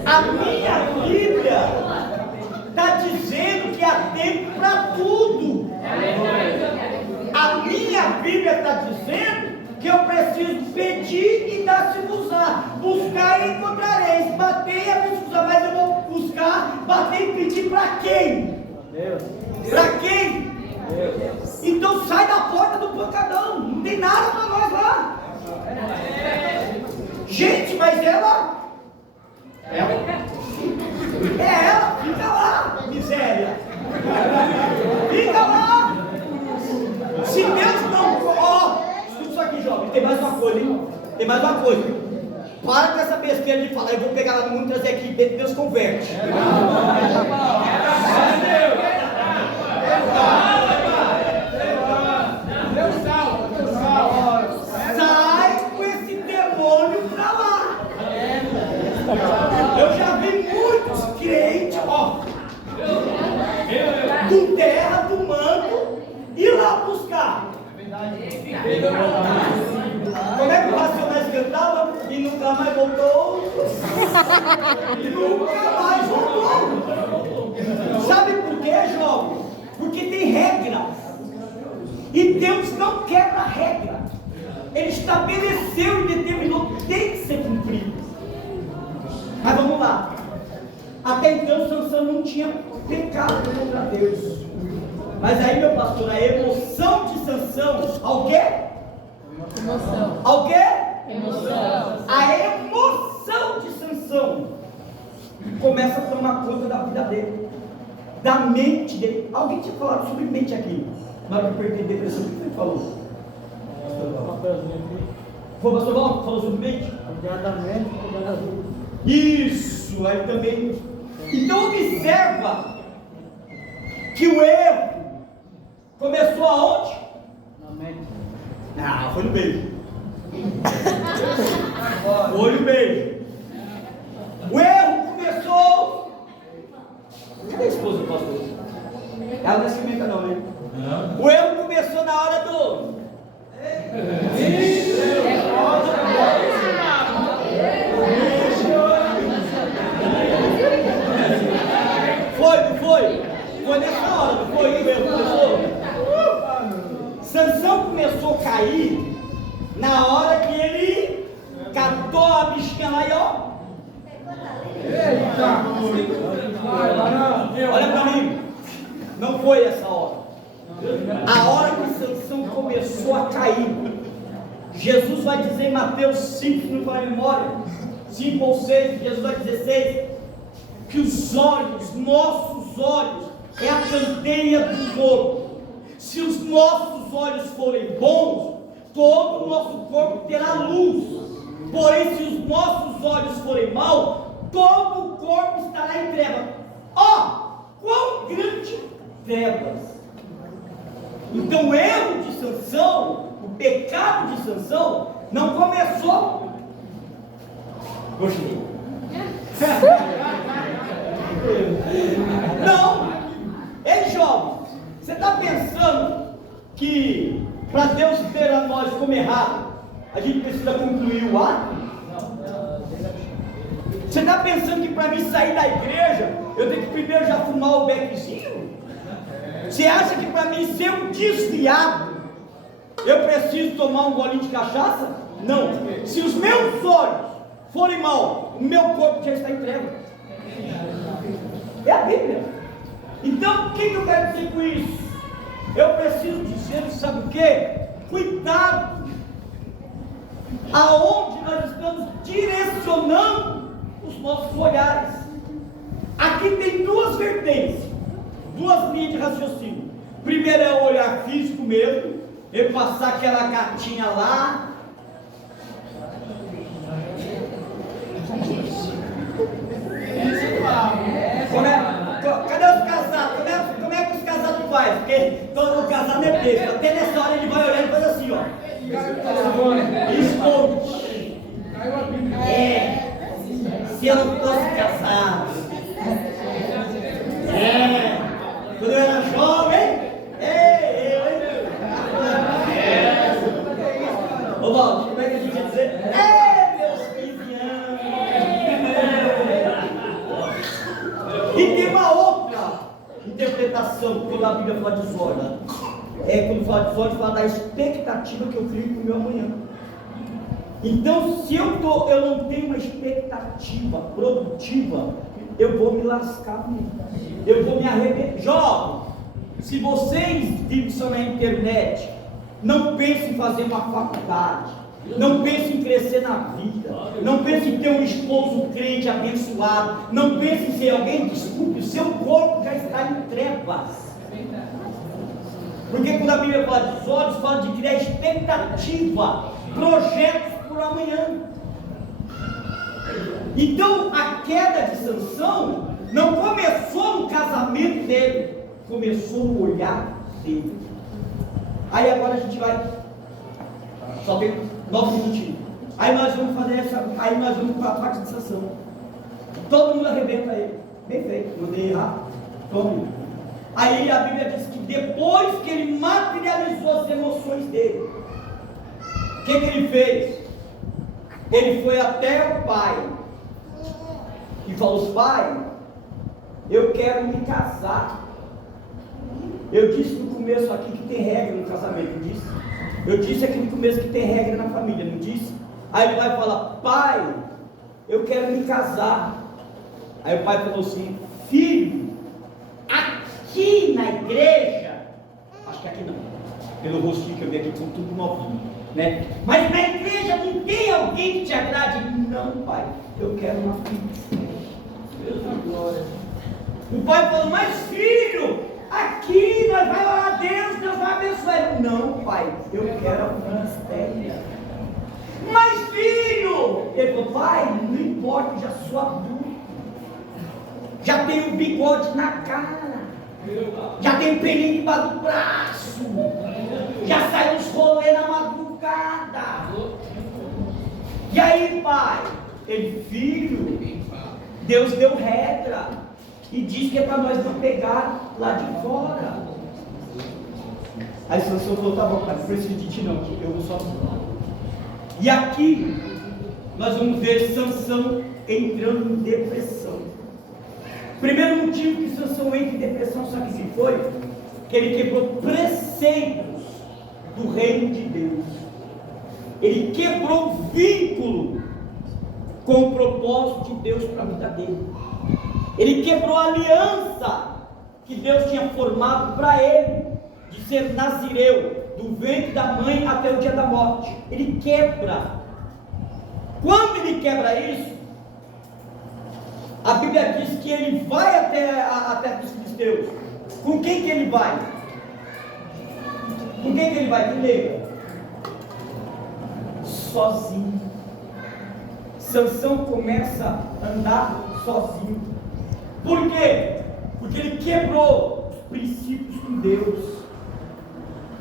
A minha Bíblia está dizendo que há tempo para tudo. A minha Bíblia está dizendo que eu preciso pedir e dar-se-vos-á, buscar e encontrareis, bater e abrir-se-vos-á, mas eu vou buscar, bater e pedir para quem? Para quem? Então sai da porta do pancadão, não tem nada para nós lá. Gente, mas ela, fica lá, miséria. Fica lá. Se Deus não, escuta isso aqui, jovem, tem mais uma coisa, hein? Tem mais uma coisa. Para com essa besteira de falar, eu vou pegar lá no mundo e trazer aqui, Deus converte. Sai com esse demônio pra lá. Eu já vi muitos crentes, do terra, do manto, ir lá buscar. Como é que o Racionais cantava? E nunca mais voltou. E nunca mais voltou. Sabe por quê, jovem? Porque tem regras. E Deus não quebra regra. Ele estabeleceu e determinou que tem que ser cumprido. Mas vamos lá. Até então Sansão não tinha pecado contra Deus. Mas aí, meu pastor, a emoção de Sansão, ao quê? Emoção. Ao quê? Emoção. A emoção de Sansão começa a tomar conta da vida dele, da mente dele. Alguém tinha falado sobre mente aqui? Mas eu perdi depressão, o que você falou? Foi o pastor Val que falou sobre mente? Isso, aí também. Então observa que o erro começou aonde? Na mente. Ah, foi no beijo. Foi no beijo. O erro começou. Cadê a esposa do pastor? Ela não é ciumenta não, né? Não. O erro começou na hora do. Foi, não foi? Foi nessa hora, não foi? O erro começou. Sansão começou a cair na hora que ele catou a bichinha lá e ó. Olha pra mim, não foi essa hora. A hora que Sansão começou a cair, Jesus vai dizer em Mateus 5, se não for a memória, 5 ou 6, Jesus vai dizer 6, que os olhos, nossos olhos, é a candeia do corpo. Se os nossos olhos forem bons, todo o nosso corpo terá luz. Porém, se os nossos olhos forem maus, todo o corpo estará em trevas. Quão grande trevas! Então o erro de Sansão, o pecado de Sansão, não começou. Gostei. Não. Ei, jovem, você está pensando que para Deus ter a nós como errado, a gente precisa concluir o ato? Você está pensando que para mim sair da igreja, eu tenho que primeiro já fumar o beckzinho? Você acha que para mim ser um desviado, Eu preciso tomar um golinho de cachaça? Não. Se os meus olhos forem mal, o meu corpo já está em treva. É a Bíblia. Então, o que eu quero dizer com isso? Eu preciso dizer, sabe o quê? Cuidado aonde nós estamos direcionando os nossos olhares. Aqui tem duas vertentes, duas linhas de raciocínio. Primeiro é o olhar físico mesmo, eu passar aquela gatinha lá. Cadê os casados? Como é que os casados fazem? Porque todo casado é besta. Até nessa hora ele vai olhando e faz assim, ó. Esconde. Se eu não fosse casado. Quando eu era jovem. Ô Valdir, como é que a gente ia dizer? Meus 15 anos. E tem uma outra interpretação quando a Bíblia fala de olhos. Quando fala de olhos, fala da expectativa que eu crio para o meu amanhã. Então, se eu não tenho uma expectativa produtiva, eu vou me lascar mesmo. Eu vou me arrebentar. Jovem, se vocês vivem só na internet, não pensem em fazer uma faculdade, não pensem em crescer na vida, não pensem em ter um esposo crente abençoado, não pensem em ser alguém, desculpe, o seu corpo já está em trevas. Porque quando a Bíblia fala dos olhos, fala de criar expectativa, projetos por amanhã. Então a queda de Sansão não começou no casamento dele, começou no olhar dele. Aí agora a gente vai, só tem 9 minutinhos. Aí nós vamos para a parte de Sansão. Todo mundo arrebenta ele. Bem feito, mandei errar. Tome. Aí a Bíblia diz que depois que ele materializou as emoções dele, o que ele fez? Ele foi até o pai e falou: pai, eu quero me casar. Eu disse no começo aqui que tem regra no casamento, não disse? Eu disse aqui no começo que tem regra na família, não disse? Aí ele vai falar: pai, eu quero me casar. Aí o pai falou assim: filho, aqui na igreja, acho que aqui não, pelo rostinho que eu vi aqui, são tudo novinho, né? Mas na igreja não tem alguém que te agrade? Não, pai, eu quero uma filha. Deus da glória. O pai falou: mas filho, aqui nós vamos orar a Deus, Deus vai abençoar ele. Não, pai, eu quero a ministério. Mas filho, ele falou: pai, não importa, eu já sou adulto, já tenho bigode na cara, já tenho pelinho embaixo do braço, já saiu uns rolê na madrugada. E aí, pai? Ele: filho, Deus deu regra e diz que é para nós não pegar lá de fora. Aí Sansão falou: tá bom, pai, não preciso de ti não, eu vou sozinho. E aqui nós vamos ver Sansão entrando em depressão. Primeiro motivo que Sansão entra em depressão, sabe o que foi? Que ele quebrou preceitos do reino de Deus. Ele quebrou o vínculo com o propósito de Deus para a vida dele. Ele quebrou a aliança que Deus tinha formado para ele, de ser nazireu, do ventre da mãe até o dia da morte. Ele quebra. Quando ele quebra isso, a Bíblia diz que ele vai até os filisteus. Com quem que ele vai? Com quem que ele vai? Me lembra? Sozinho. Sansão começa a andar sozinho. Por quê? Porque ele quebrou os princípios com Deus.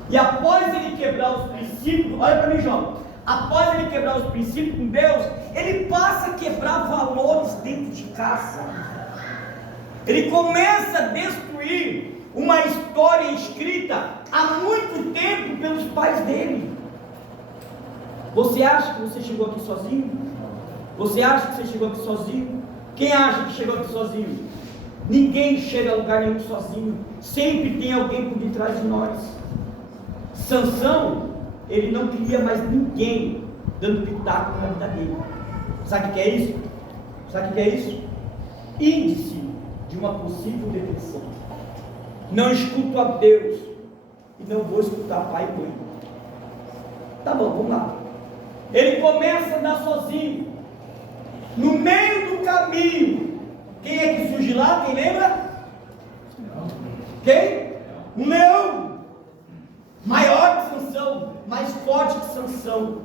E após ele quebrar os princípios, olha para mim, João. Após ele quebrar os princípios com Deus, ele passa a quebrar valores dentro de casa. Ele começa a destruir uma história escrita há muito tempo pelos pais dele. Você acha que você chegou aqui sozinho? Você acha que você chegou aqui sozinho? Quem acha que chegou aqui sozinho? Ninguém chega a lugar nenhum sozinho. Sempre tem alguém por detrás de nós. Sansão ele não queria mais ninguém dando pitaco na vida dele. Sabe o que é isso? Sabe o que é isso? Índice de uma possível depressão. Não escuto a Deus e não vou escutar pai e mãe. Tá bom, vamos lá. Ele começa a andar sozinho. No meio do caminho, quem é que surge lá? Quem lembra? Quem? Um leão. Maior que Sansão, mais forte que Sansão.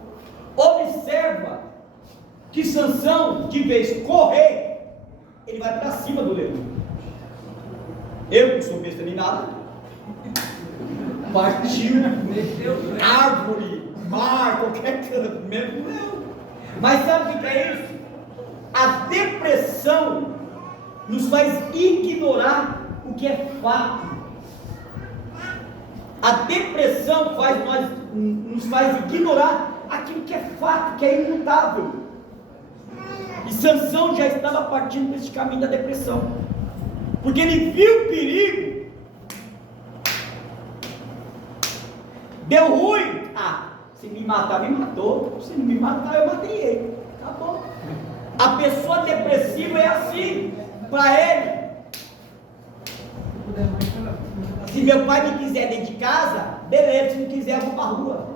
Observa que Sansão, de vez correr, ele vai para cima do leão. Eu não sou besta nem nada. Partiu árvore, mar, qualquer canto, mesmo leão. Mas sabe o que é isso? A depressão nos faz ignorar o que é fato. A depressão nos faz ignorar aquilo que é fato, que é imutável. E Sansão já estava partindo desse caminho da depressão, porque ele viu o perigo. Deu ruim. Se me matar, me matou. Se não me matar, eu matei ele. Acabou. A pessoa depressiva é assim. Para ele, se meu pai me quiser dentro de casa, beleza. Se não quiser, eu vou para a rua.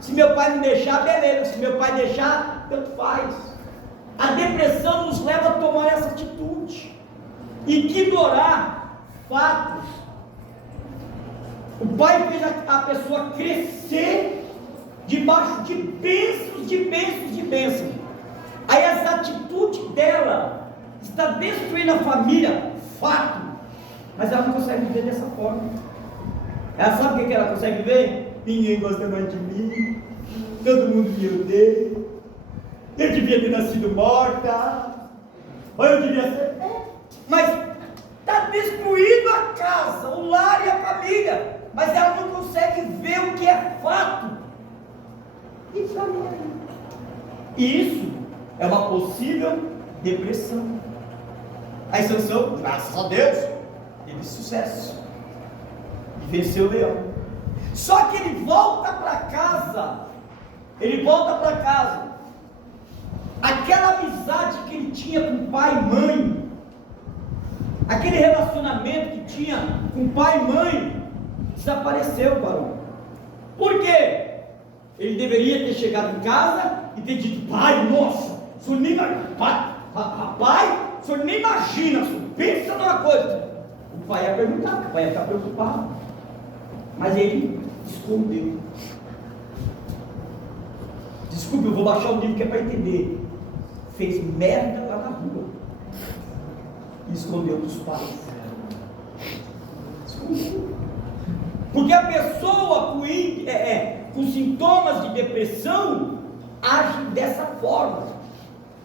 Se meu pai me deixar, beleza. Se meu pai deixar, tanto faz. A depressão nos leva a tomar essa atitude, ignorar fatos. O pai fez a pessoa crescer debaixo de bênçãos. Aí as atitudes dela está destruindo a família, fato. Mas ela não consegue viver dessa forma. Ela sabe o que ela consegue viver? Ninguém gosta mais de mim, todo mundo me odeia, eu devia ter nascido morta, ou eu devia ser. Mas está destruindo a casa, o lar e a família, mas ela não consegue ver o que é fato. E isso é uma possível depressão. Aí Sansão, graças a Deus, teve sucesso e venceu o leão. Só que ele volta para casa. Aquela amizade que ele tinha com pai e mãe, aquele relacionamento que tinha com pai e mãe, desapareceu, varão. Por quê? Ele deveria ter chegado em casa e ter dito: pai, nossa, o senhor nem imagina, pai, o senhor nem imagina, o senhor pensa numa coisa. O pai ia perguntar, o pai ia ficar preocupado, mas ele escondeu. Desculpe, eu vou baixar o livro que é para entender. Fez merda lá na rua e escondeu dos pais. Escondeu. Porque a pessoa com sintomas de depressão age dessa forma.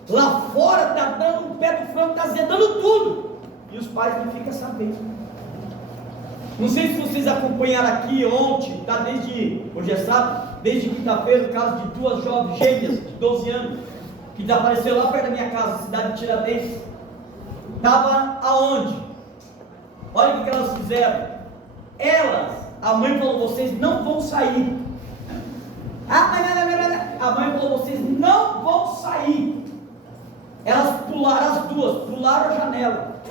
Lá fora está dando o pé do frango, está azedando tudo, e os pais não ficam sabendo. Não sei se vocês acompanharam aqui ontem, tá, hoje é sábado, desde quinta-feira, o caso de duas jovens gêmeas de 12 anos, que apareceu lá perto da minha casa, cidade de Tiradentes. Estava aonde? Olha o que elas fizeram. A mãe falou: vocês não vão sair. A mãe falou: vocês não vão sair. Elas pularam, as duas, pularam a janela,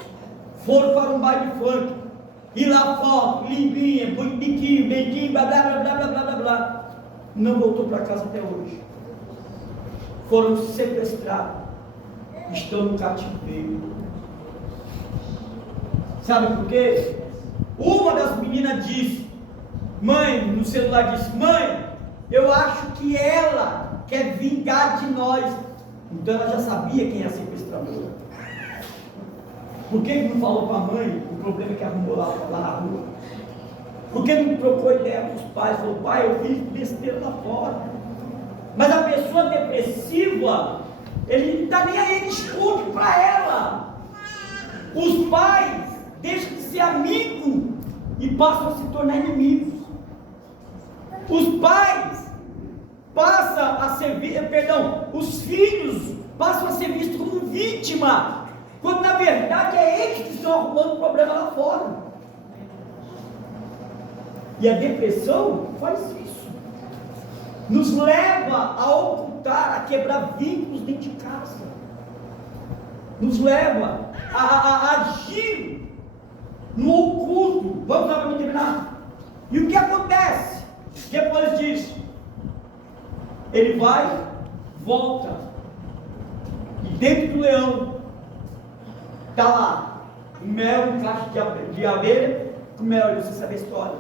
foram para um baile funk, e lá fora, limpinha, biquinho, beijinho, blá blá blá blá blá blá blá. Não voltou para casa até hoje. Foram sequestrados, estão no cativeiro. Sabe por quê? Uma das meninas disse, mãe, no celular disse: mãe, eu acho que ela quer vingar de nós. Então ela já sabia quem era a sequestradora. Por que não falou para a mãe o problema que arrumou lá na rua? Por que não trocou ideia com os pais? Falou: pai, eu fiz besteira lá fora. Mas a pessoa depressiva, ele não está nem aí, ele esconde para ela. Os pais deixam de ser amigos e passam a se tornar inimigos. Os pais passam a ser, os filhos passam a ser vistos como vítima, quando na verdade é eles que estão arrumando o problema lá fora. E a depressão faz isso. nos leva a ocultar, a quebrar vínculos dentro de casa, nos leva a agir no oculto. Vamos lá para me terminar. E o que acontece depois disso? Ele vai, volta, e dentro do leão está lá o mel, um cacho de abelha, com mel, e você sabe a história.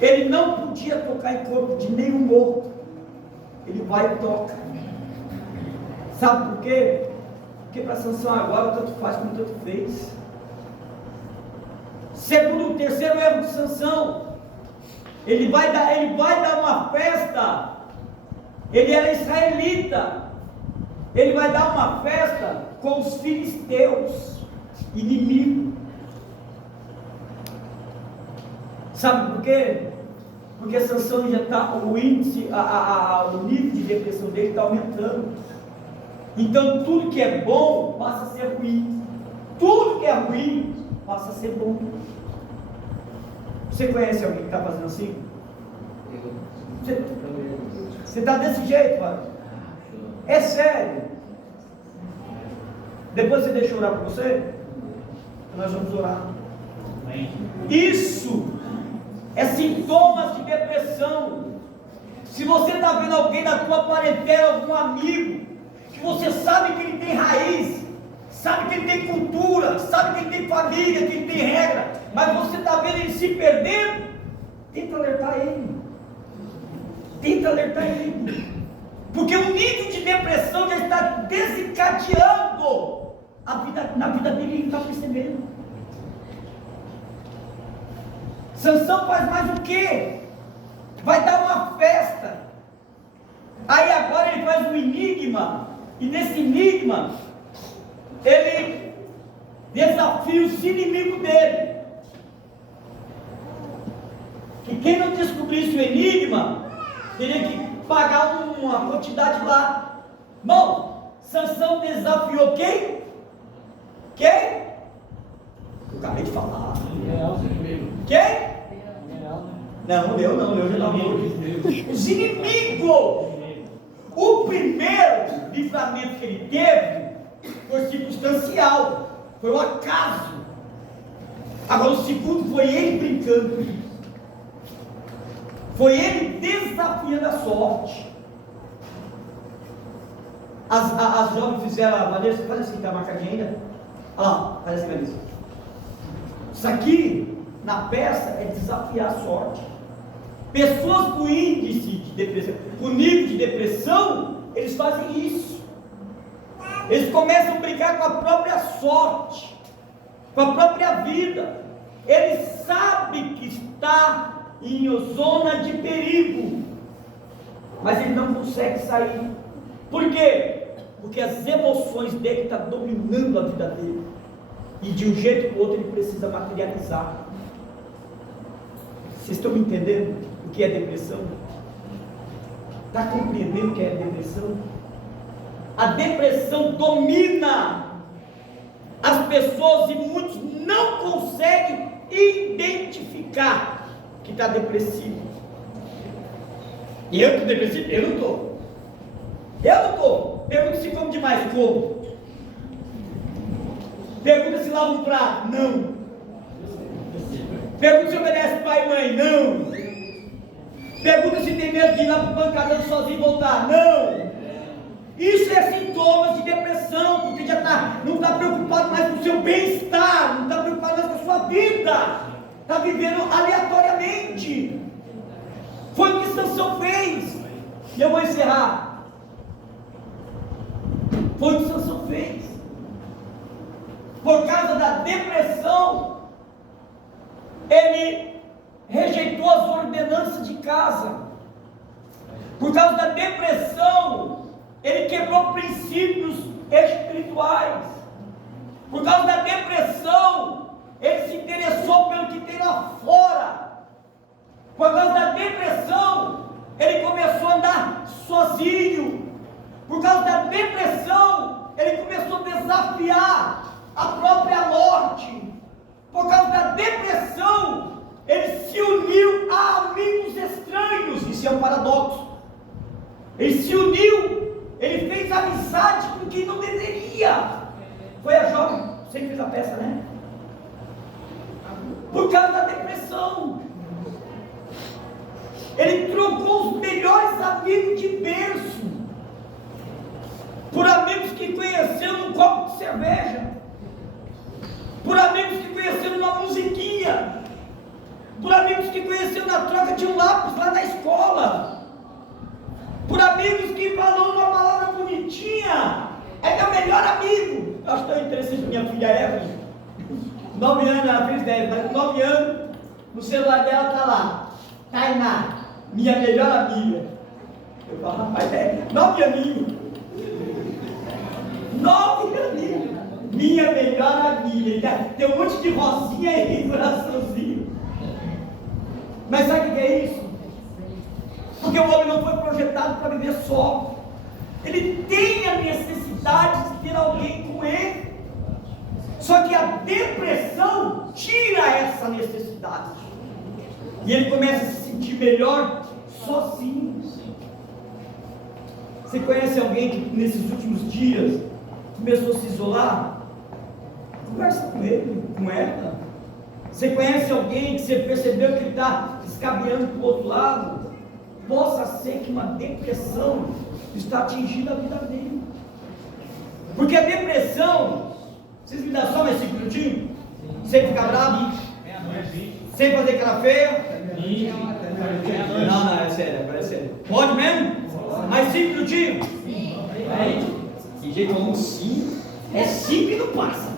Ele não podia tocar em corpo de nenhum morto. Ele vai e toca. Sabe por quê? Porque para Sansão agora tanto faz como tanto fez. Segundo o terceiro erro de Sansão, ele vai dar uma festa. Ele era israelita. Ele vai dar uma festa com os filisteus, inimigos. Sabe por quê? Porque Sansão já está, o índice, o nível de depressão dele está aumentando. Então tudo que é bom passa a ser ruim. Tudo que é ruim passa a ser bom. Você conhece alguém que está fazendo assim? Você está desse jeito, pai? É sério. Depois você deixa eu orar por você? Nós vamos orar. Isso é sintomas de depressão. Se você está vendo alguém da tua parentela, algum amigo, que você sabe que ele tem raiz, sabe que ele tem cultura, sabe que ele tem família, que ele tem regra, mas você está vendo ele se perdendo, tenta alertar ele. Tenta alertar ele. Porque o nível de depressão já está desencadeando na vida dele, ele está percebendo. Sansão faz mais o quê? Vai dar uma festa. Aí agora ele faz um enigma. E nesse enigma, ele desafia os inimigos dele. E quem não descobrisse o enigma, teria que pagar uma quantidade lá. Irmão, Sansão desafiou quem? Quem? Eu acabei de falar. Quem? Não, Leu já está morto. Os inimigos. O primeiro livramento que ele teve foi circunstancial, foi o acaso. Agora o segundo foi ele brincando. Foi ele desafiando a sorte. As jovens fizeram, Vanessa, faz assim, está marcadinha ainda? Olha lá, faz assim, Vanessa. Isso aqui, na peça, é desafiar a sorte. Pessoas com índice de depressão, com nível de depressão, eles fazem isso. Eles começam a brincar com a própria sorte, com a própria vida. Ele sabe que está em zona de perigo, mas ele não consegue sair. Por quê? Porque as emoções dele estão dominando a vida dele, e de um jeito ou outro ele precisa materializar. Vocês estão me entendendo o que é depressão? Está compreendendo o que é depressão? A depressão domina as pessoas e muitos não conseguem identificar que está depressivo. E eu estou depressivo? Eu não estou. Pergunta se come demais, como. Pergunta se lava um prato, não. Pergunta se obedece pai e mãe, não. Pergunta se tem medo de ir lá para o pancadão sozinho e voltar, não. Isso é sintomas de depressão, porque já não está preocupado mais com o seu bem-estar, não está preocupado mais com a sua vida, está vivendo aleatoriamente. Foi o que Sansão fez. E eu vou encerrar. Foi o que Sansão fez. Por causa da depressão, ele rejeitou as ordenanças de casa. Por causa da depressão, ele quebrou princípios espirituais. Por causa da depressão, ele se interessou pelo que tem lá fora. Por causa da depressão, ele começou a andar sozinho. Por causa da depressão, ele começou a desafiar a própria morte. Por causa da depressão, ele se uniu a amigos estranhos. Isso é um paradoxo. Ele se uniu, ele fez amizade com quem não deveria. Foi a jovem, você que fez a peça, né? Por causa da depressão. Ele trocou os melhores amigos de berço por amigos que conheceu num copo de cerveja, por amigos que conheceu numa musiquinha, por amigos que conheceu na troca de um lápis lá na escola, por amigos que falou numa palavra bonitinha. É meu melhor amigo. Eu acho tão interessante minha filha Evelyn, 9 anos, ela fez 10, mas 9 anos, no celular dela está lá, Tainá, minha melhor amiga. Eu falo, rapaz, 9 amigos, 9 amigos, minha melhor amiga. Tem um monte de rosinha aí, coraçãozinho. Mas sabe o que é isso? Porque o homem não foi projetado para viver só. Ele tem a necessidade de ter alguém com ele. Só que a depressão tira essa necessidade. E ele começa a se sentir melhor sozinho. Você conhece alguém que nesses últimos dias começou a se isolar? Conversa com ele, com ela. Você conhece alguém que você percebeu que ele está escabeando para o outro lado? Possa ser que uma depressão está atingindo a vida dele. Porque a depressão, vocês me dão só mais 5 minutinhos? Sem ficar bravo? Sem fazer cara feia? Não, é sério, é sério. Pode mesmo? Mais 5 minutinhos? Que jeito como 5? É 5 e não passa.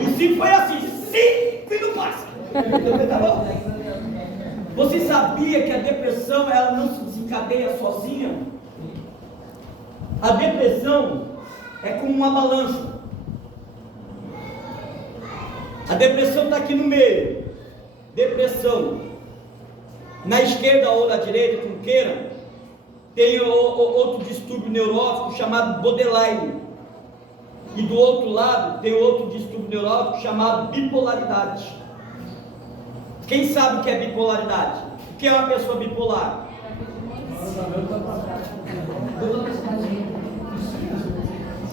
O 5 foi assim, 5 e não passa. Tá bom? Você sabia que a depressão ela não se desencadeia sozinha? A depressão é como uma balança. A depressão está aqui no meio. Depressão. Na esquerda ou na direita, como queira, tem outro distúrbio neurótico chamado borderline. E do outro lado tem outro distúrbio neurótico chamado bipolaridade. Quem sabe o que é bipolaridade? O que é uma pessoa bipolar?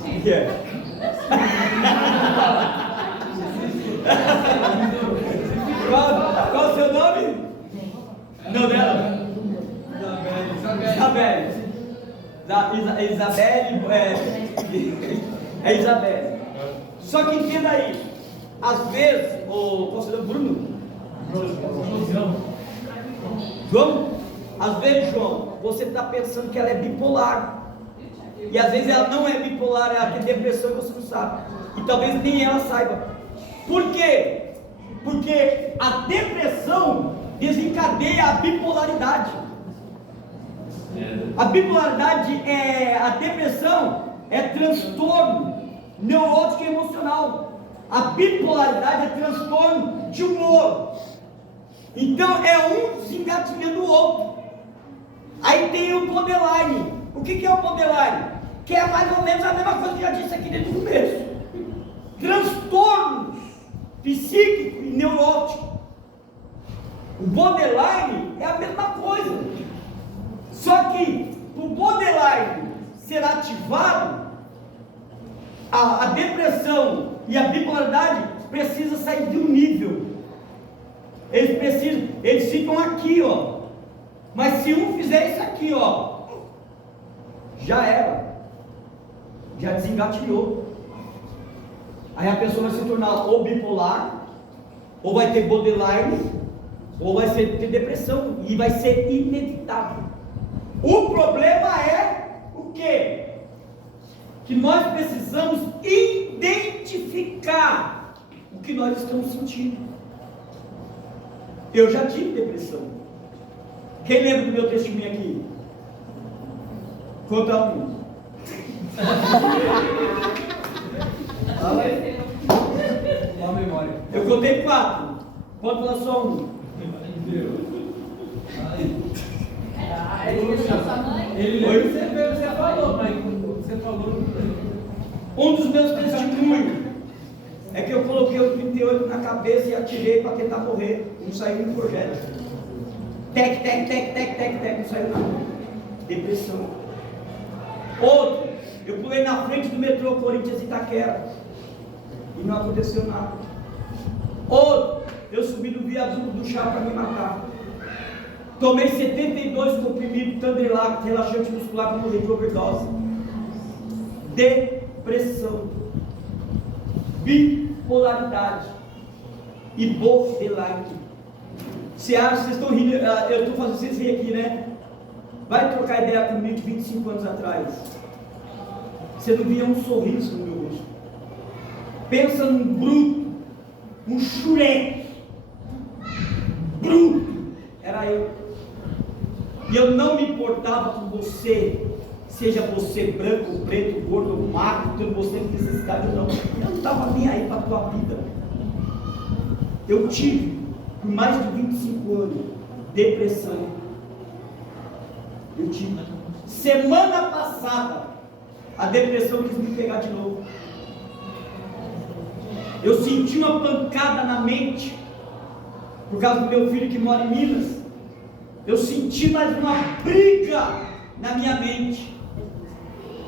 O que é? Qual o seu nome? Não, dela? Isabelle. É Isabelle. Só que entenda isso. Às vezes, o conselheiro Bruno. João? Às vezes, João, você está pensando que ela é bipolar. E às vezes ela não é bipolar, ela tem depressão e você não sabe. E talvez nem ela saiba. Por quê? Porque a depressão desencadeia a bipolaridade. A bipolaridade a depressão é transtorno neurótico e emocional. A bipolaridade é transtorno de humor. Então é um desengatilhando o outro. Aí tem o borderline. O que é o borderline? Que é mais ou menos a mesma coisa que eu já disse aqui desde o começo. Transtornos psíquicos e neuróticos. O borderline é a mesma coisa. Só que o borderline ser ativado, a depressão e a bipolaridade precisa sair de um nível. Eles ficam aqui, ó. Mas se um fizer isso aqui, ó, já era. Já desengatilhou. Aí a pessoa vai se tornar ou bipolar, ou vai ter borderline, ou vai ter depressão, e vai ser inevitável. O problema é o quê? Que nós precisamos identificar o que nós estamos sentindo. Eu já tive depressão. Quem lembra do meu testemunho aqui? Conta um. Qual a memória? Eu contei 4. Pode falar só um. Você falou, mas você falou. Um dos meus testemunhos é que eu coloquei o 38 na cabeça e atirei para tentar morrer. Não saiu no projeto. Tec, não saiu nada. depressão. Outro, eu pulei na frente do metrô Corinthians Itaquera e não aconteceu nada. Outro, eu subi no viaduto do chá para me matar. Tomei 72 comprimidos Tandrilac, relaxante muscular para morrer de overdose. Depressão, bipolaridade e borderline. Você acha, vocês estão rindo, eu estou fazendo vocês rirem aqui, né? Vai trocar ideia comigo 25 anos atrás. Você não via um sorriso no meu rosto. Pensa num bruto, um xureque, bruto, era eu. E eu não me importava com você, seja você branco, preto, gordo, magro, tendo você com necessidade ou não. Eu não estava nem aí para a tua vida. Eu tive, por mais de 25 anos, depressão. Eu tive. Semana passada, a depressão quis me pegar de novo. Eu senti uma pancada na mente, por causa do meu filho que mora em Minas. Eu senti mais uma briga na minha mente.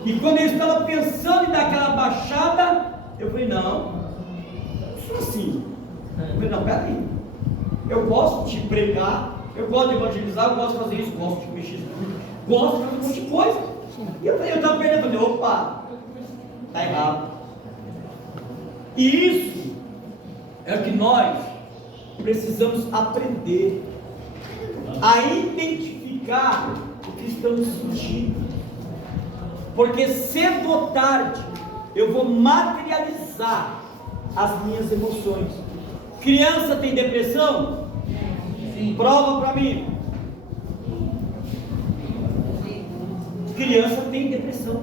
E quando eu estava pensando em dar aquela baixada, eu falei, não, sou assim. Eu falei, não, peraí. Eu gosto de pregar, eu gosto de evangelizar, eu gosto de fazer isso, gosto de mexer tudo, gosto de fazer um monte de coisa. E eu estava perdendo, eu falei, opa, está errado. E isso é o que nós precisamos aprender a identificar o que estamos sentindo, porque cedo ou tarde eu vou materializar as minhas emoções. Criança tem depressão? Sim. Prova para mim. Criança tem depressão.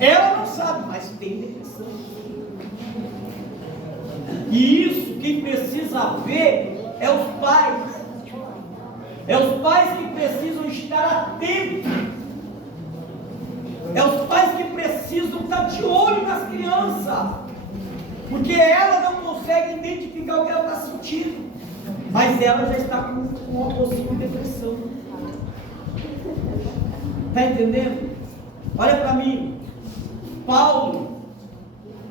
Ela não sabe, mas tem depressão. E isso quem precisa ver é os pais. É os pais que precisam estar atentos. É os pais que precisam estar de olho nas crianças. Porque ela não consegue identificar o que ela está sentindo. Mas ela já está com uma possível depressão. Está entendendo? Olha para mim. Paulo.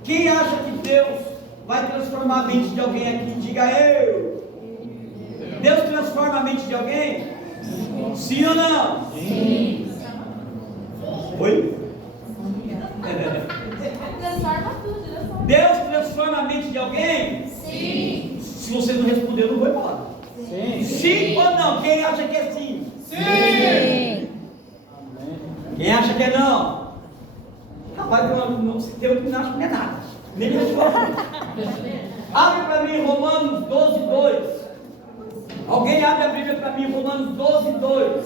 Quem acha que Deus vai transformar a mente de alguém aqui? Diga eu. Deus transforma a mente de alguém? Sim ou não? Sim. Oi? Transforma tudo. Deus transforma a mente de alguém? Sim. Se você não responder, eu não vou embora. Sim. Sim ou não? Quem acha que é sim? Sim. Quem acha que é não? Rapaz, tem um que não acha que não é nada. Nem responde. Abre para mim Romanos 12:2. Alguém abre a Bíblia para mim, Romanos 12:2.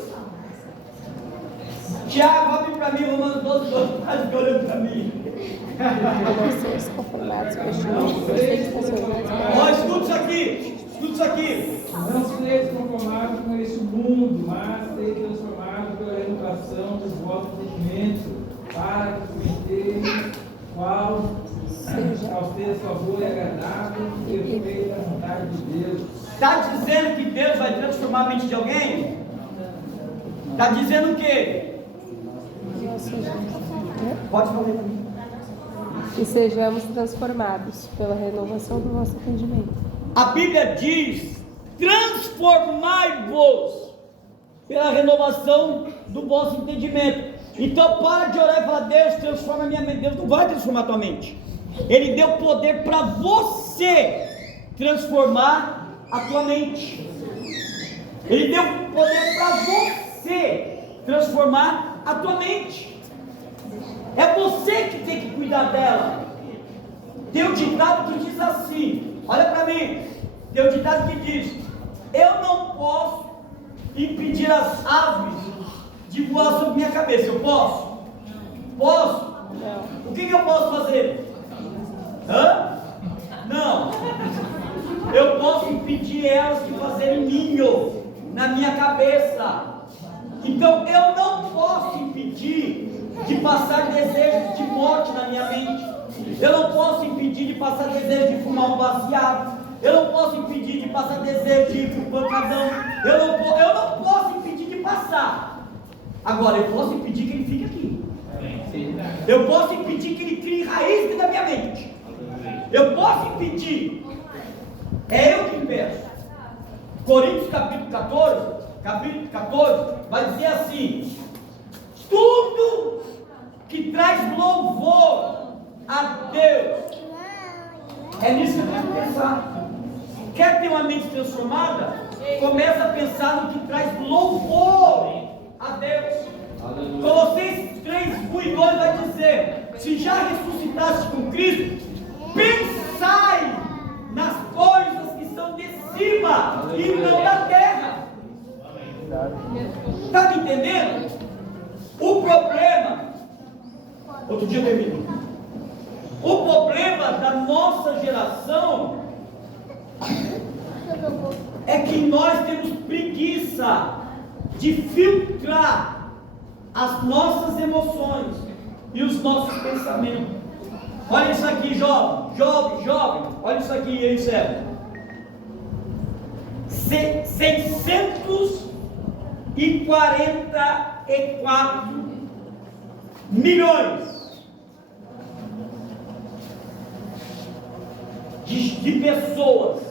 Tiago, abre para mim, Romanos 12:2. Está olhando para mim. Vocês conformados com este mundo, vocês transformados com Ó, escuta isso aqui. Escuta isso aqui. Não sereis conformados com este mundo, mas sereis transformados pela renovação dos vossos sentimentos, para conhecerem qual seja sua boa e agradável e perfeita vontade de Deus. Está dizendo que Deus vai transformar a mente de alguém? Está dizendo o quê? Pode falar para mim. que sejamos transformados pela renovação do vosso entendimento. A Bíblia diz: transformai-vos pela renovação do vosso entendimento. Então para de orar e falar: Deus, transforma a minha mente. Deus não vai transformar a tua mente. Ele deu poder para você transformar a tua mente. Ele deu poder para você transformar a tua mente. É você que tem que cuidar dela. Tem um ditado que diz assim, olha para mim, tem um ditado que diz: eu não posso impedir as aves de voar sobre minha cabeça. Eu posso? Posso? Não. O que eu posso fazer? Não. Eu posso impedir elas de fazerem ninho na minha cabeça. Então eu não posso impedir de passar desejos de morte na minha mente. Eu não posso impedir de passar desejo de fumar um baseado. Eu não posso impedir de passar desejo de ir para o pancadão. Eu não posso impedir de passar. Agora, eu posso impedir que ele fique aqui. Eu posso impedir que ele crie raiz dentro da minha mente. Eu posso impedir. É eu que impeço. Coríntios capítulo 14, vai dizer assim: tudo que traz louvor a Deus. É nisso que eu tenho que pensar. Quer ter uma mente transformada? Começa a pensar no que traz louvor a Deus. Colossenses 3, 1 e 2 vai dizer: se já ressuscitaste com Cristo, pensai nas coisas que são de cima e não da terra. Está me entendendo? O problema, outro dia eu termino. O problema da nossa geração é que nós temos preguiça de filtrar as nossas emoções e os nossos pensamentos. Olha isso aqui, jovem, olha isso aqui, e encerro. 644 milhões de pessoas.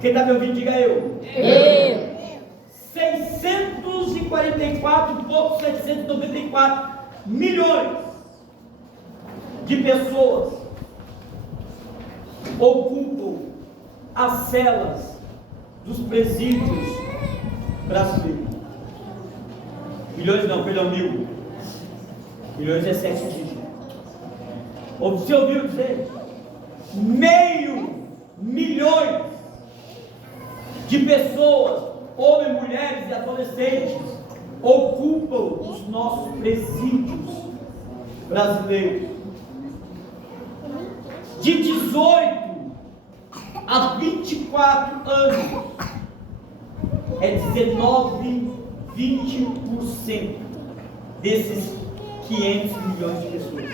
Quem está me ouvindo, diga eu. 644,794 milhões de pessoas ocupam as celas dos presídios brasileiros. Milhões não, perdão, 1.000. Milhões é 7 dígitos. Você ouviu dizer? 500 milhões de pessoas, homens, mulheres e adolescentes, ocupam os nossos presídios brasileiros. De 18 a 24 anos, é 20% desses 500 milhões de pessoas.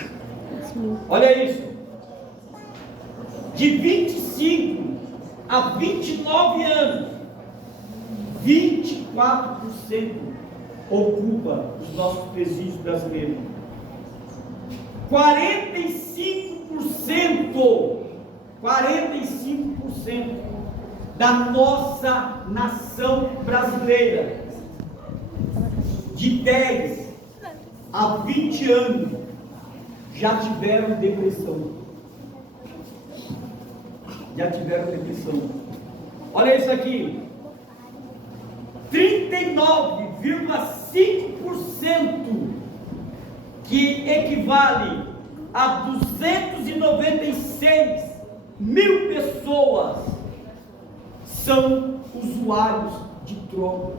Olha isso. De 25 a 29 anos, 24% ocupa os nossos presídios brasileiros. 45% da nossa nação brasileira, de 10 a 20 anos, já tiveram depressão. Olha isso aqui. 39,5%, que equivale a 296 mil pessoas, são usuários de drogas.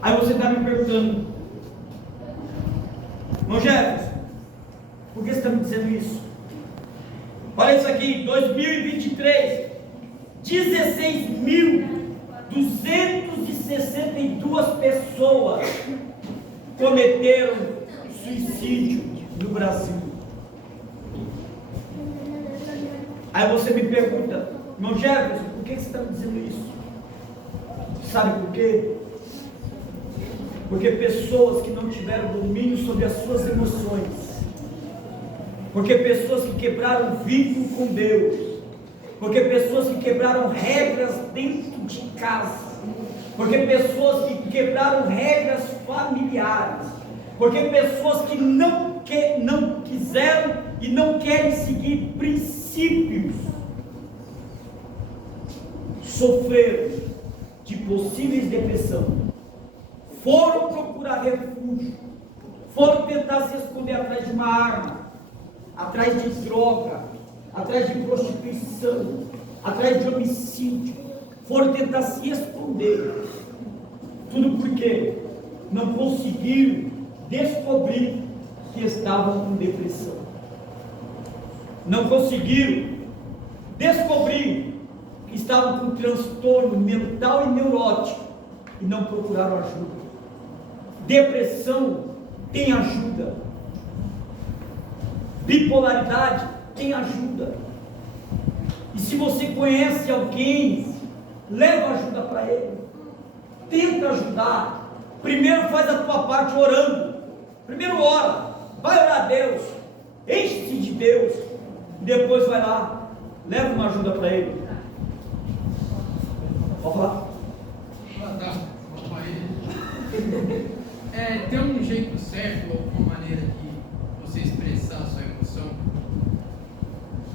Aí você está me perguntando: irmão Jefferson, por que você está me dizendo isso? Olha isso aqui, 2023, 16.262 pessoas cometeram suicídio no Brasil. Aí você me pergunta: irmão Jefferson, por que você está me dizendo isso? Sabe por quê? Porque pessoas que não tiveram domínio sobre as suas emoções, porque pessoas que quebraram vínculo com Deus, porque pessoas que quebraram regras dentro de casa, porque pessoas que quebraram regras familiares, porque pessoas que não quiseram e não querem seguir princípios, sofreram de possíveis depressão, foram procurar refúgio, foram tentar se esconder atrás de uma arma, atrás de droga, atrás de prostituição, atrás de homicídio, foram tentar se esconder. Tudo porque não conseguiram descobrir que estavam com depressão. Não conseguiram descobrir que estavam com transtorno mental e neurótico e não procuraram ajuda. Depressão tem ajuda. Bipolaridade tem ajuda. E se você conhece alguém, leva ajuda para ele. tenta ajudar. Primeiro faz a tua parte orando. Primeiro ora, vai orar a Deus, enche-se de Deus, e depois vai lá, leva uma ajuda para ele. Pode falar? Tem um jeito certo ou uma maneira de você expressar a sua emoção?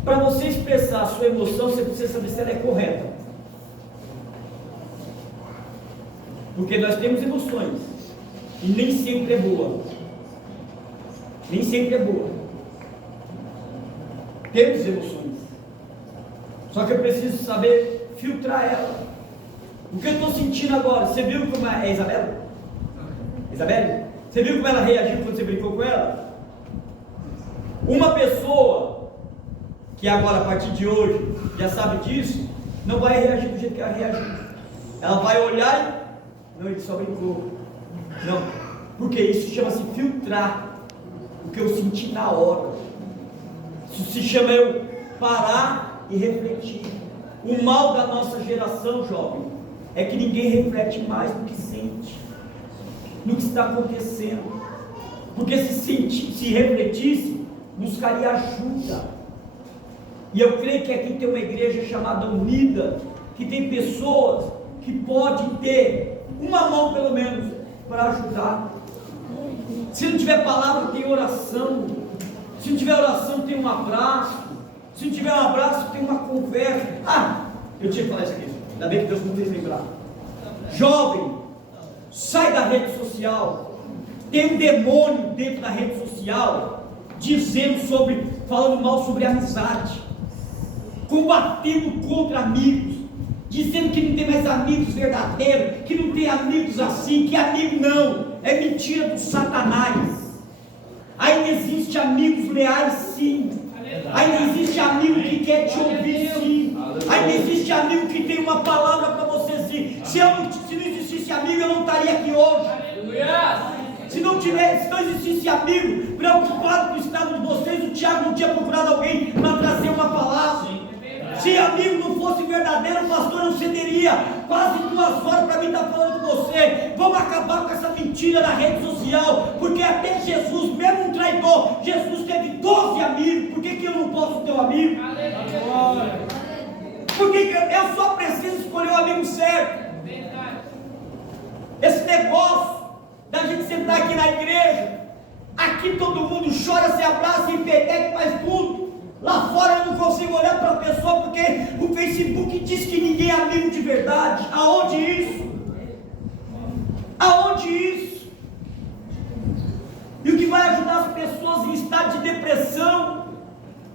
Para você expressar a sua emoção, você precisa saber se ela é correta. Porque nós temos emoções e nem sempre é boa. Nem sempre é boa. Temos emoções. Só que eu preciso saber filtrar ela. O que eu estou sentindo agora? Você viu como é Isabela? Isabelle? Você viu como ela reagiu quando você brincou com ela? Uma pessoa que agora, a partir de hoje, já sabe disso, não vai reagir do jeito que ela reagiu. Ela vai olhar e... Não, ele só brincou. Não, porque isso chama-se filtrar o que eu senti na hora. Isso se chama eu parar e refletir. O mal da nossa geração, jovem, é que ninguém reflete mais do que sente, no que está acontecendo. Porque se refletisse, buscaria ajuda. E eu creio que aqui tem uma igreja chamada Unida, que tem pessoas que podem ter uma mão pelo menos para ajudar. Se não tiver palavra, tem oração. Se não tiver oração, tem um abraço. Se não tiver um abraço, tem uma conversa. Eu tinha que falar isso aqui. Ainda bem que Deus não fez lembrar. Jovem, sai da rede social. Tem um demônio dentro da rede social falando mal sobre amizade, combatendo contra amigos, dizendo que não tem mais amigos verdadeiros, que não tem amigos assim, que amigo não, é mentira do Satanás. Ainda existe amigos leais sim, ainda existe amigo que quer te ouvir sim, ainda existe amigo que tem uma palavra para você sim. Se não existisse amigo, eu não estaria aqui hoje. Se não existisse amigo preocupado com o estado de vocês, o Tiago não tinha procurado alguém para trazer uma palavra. Se amigo não fosse verdadeiro, o pastor não cederia quase 2 horas para mim estar falando com você. Vamos acabar com essa mentira na rede social, porque até Jesus, mesmo um traidor, Jesus teve 12 amigos. Por que eu não posso ter um amigo? Porque eu só preciso escolher o amigo certo. Esse negócio da gente sentar aqui na igreja, aqui todo mundo chora, se abraça, se pedeca, faz tudo. Lá fora eu não consigo olhar para a pessoa porque o Facebook diz que ninguém é amigo de verdade. Aonde isso? Aonde isso? E o que vai ajudar as pessoas em estado de depressão,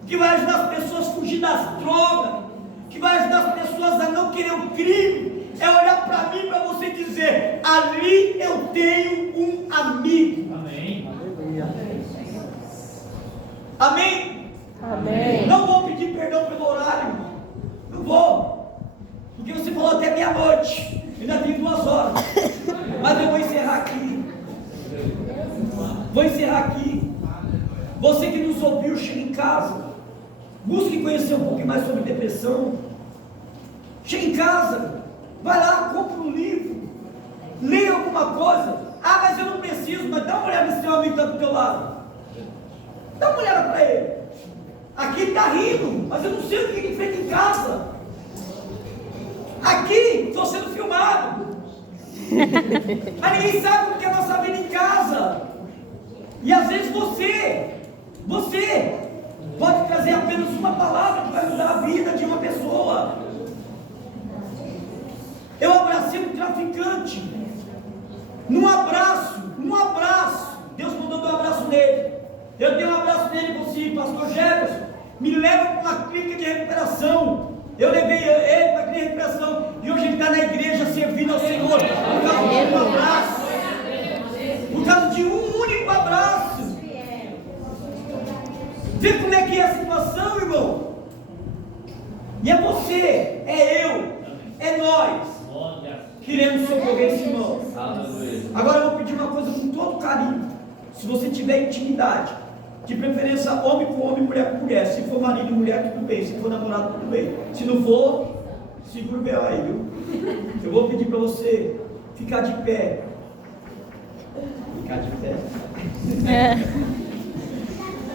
o que vai ajudar as pessoas a fugir das drogas, o que vai ajudar as pessoas a não querer o crime, é olhar para mim, para você dizer: ali eu tenho um amigo. Amém. Amém. Amém. Não vou pedir perdão pelo horário, não vou, porque você falou até meia-noite, ainda tem 2 horas, mas eu vou encerrar aqui. Você que nos ouviu, chega em casa, busque conhecer um pouquinho mais sobre depressão. Chega em casa, vai lá, compra um livro, leia alguma coisa. Mas eu não preciso. Mas dá uma olhada nesse seu amigo que está do teu lado, dá uma olhada para ele. Aqui ele está rindo, mas eu não sei o que ele fez em casa. Aqui estou sendo filmado, mas ninguém sabe o que é a nossa vida em casa. E às vezes você pode trazer apenas uma palavra que vai mudar a vida de uma pessoa. Eu abracei um traficante, num abraço, Deus mandou dar um abraço nele. Eu dei um abraço nele e disse: pastor Jefferson, me leva para uma clínica de recuperação. Eu levei ele para a clínica de recuperação, e hoje ele está na igreja servindo ao Senhor, por causa de um abraço, por causa de um único abraço. Vê como é que é a situação, irmão. E é você, é eu, é nós, queremos socorrer esse irmão. Agora eu vou pedir uma coisa com todo carinho. Se você tiver intimidade, de preferência homem com homem, mulher com mulher. Se for marido e mulher, tudo bem. Se for namorado, tudo bem. Se não for, segura o B.O. aí, viu? Eu vou pedir para você Ficar de pé. Ficar de pé. É.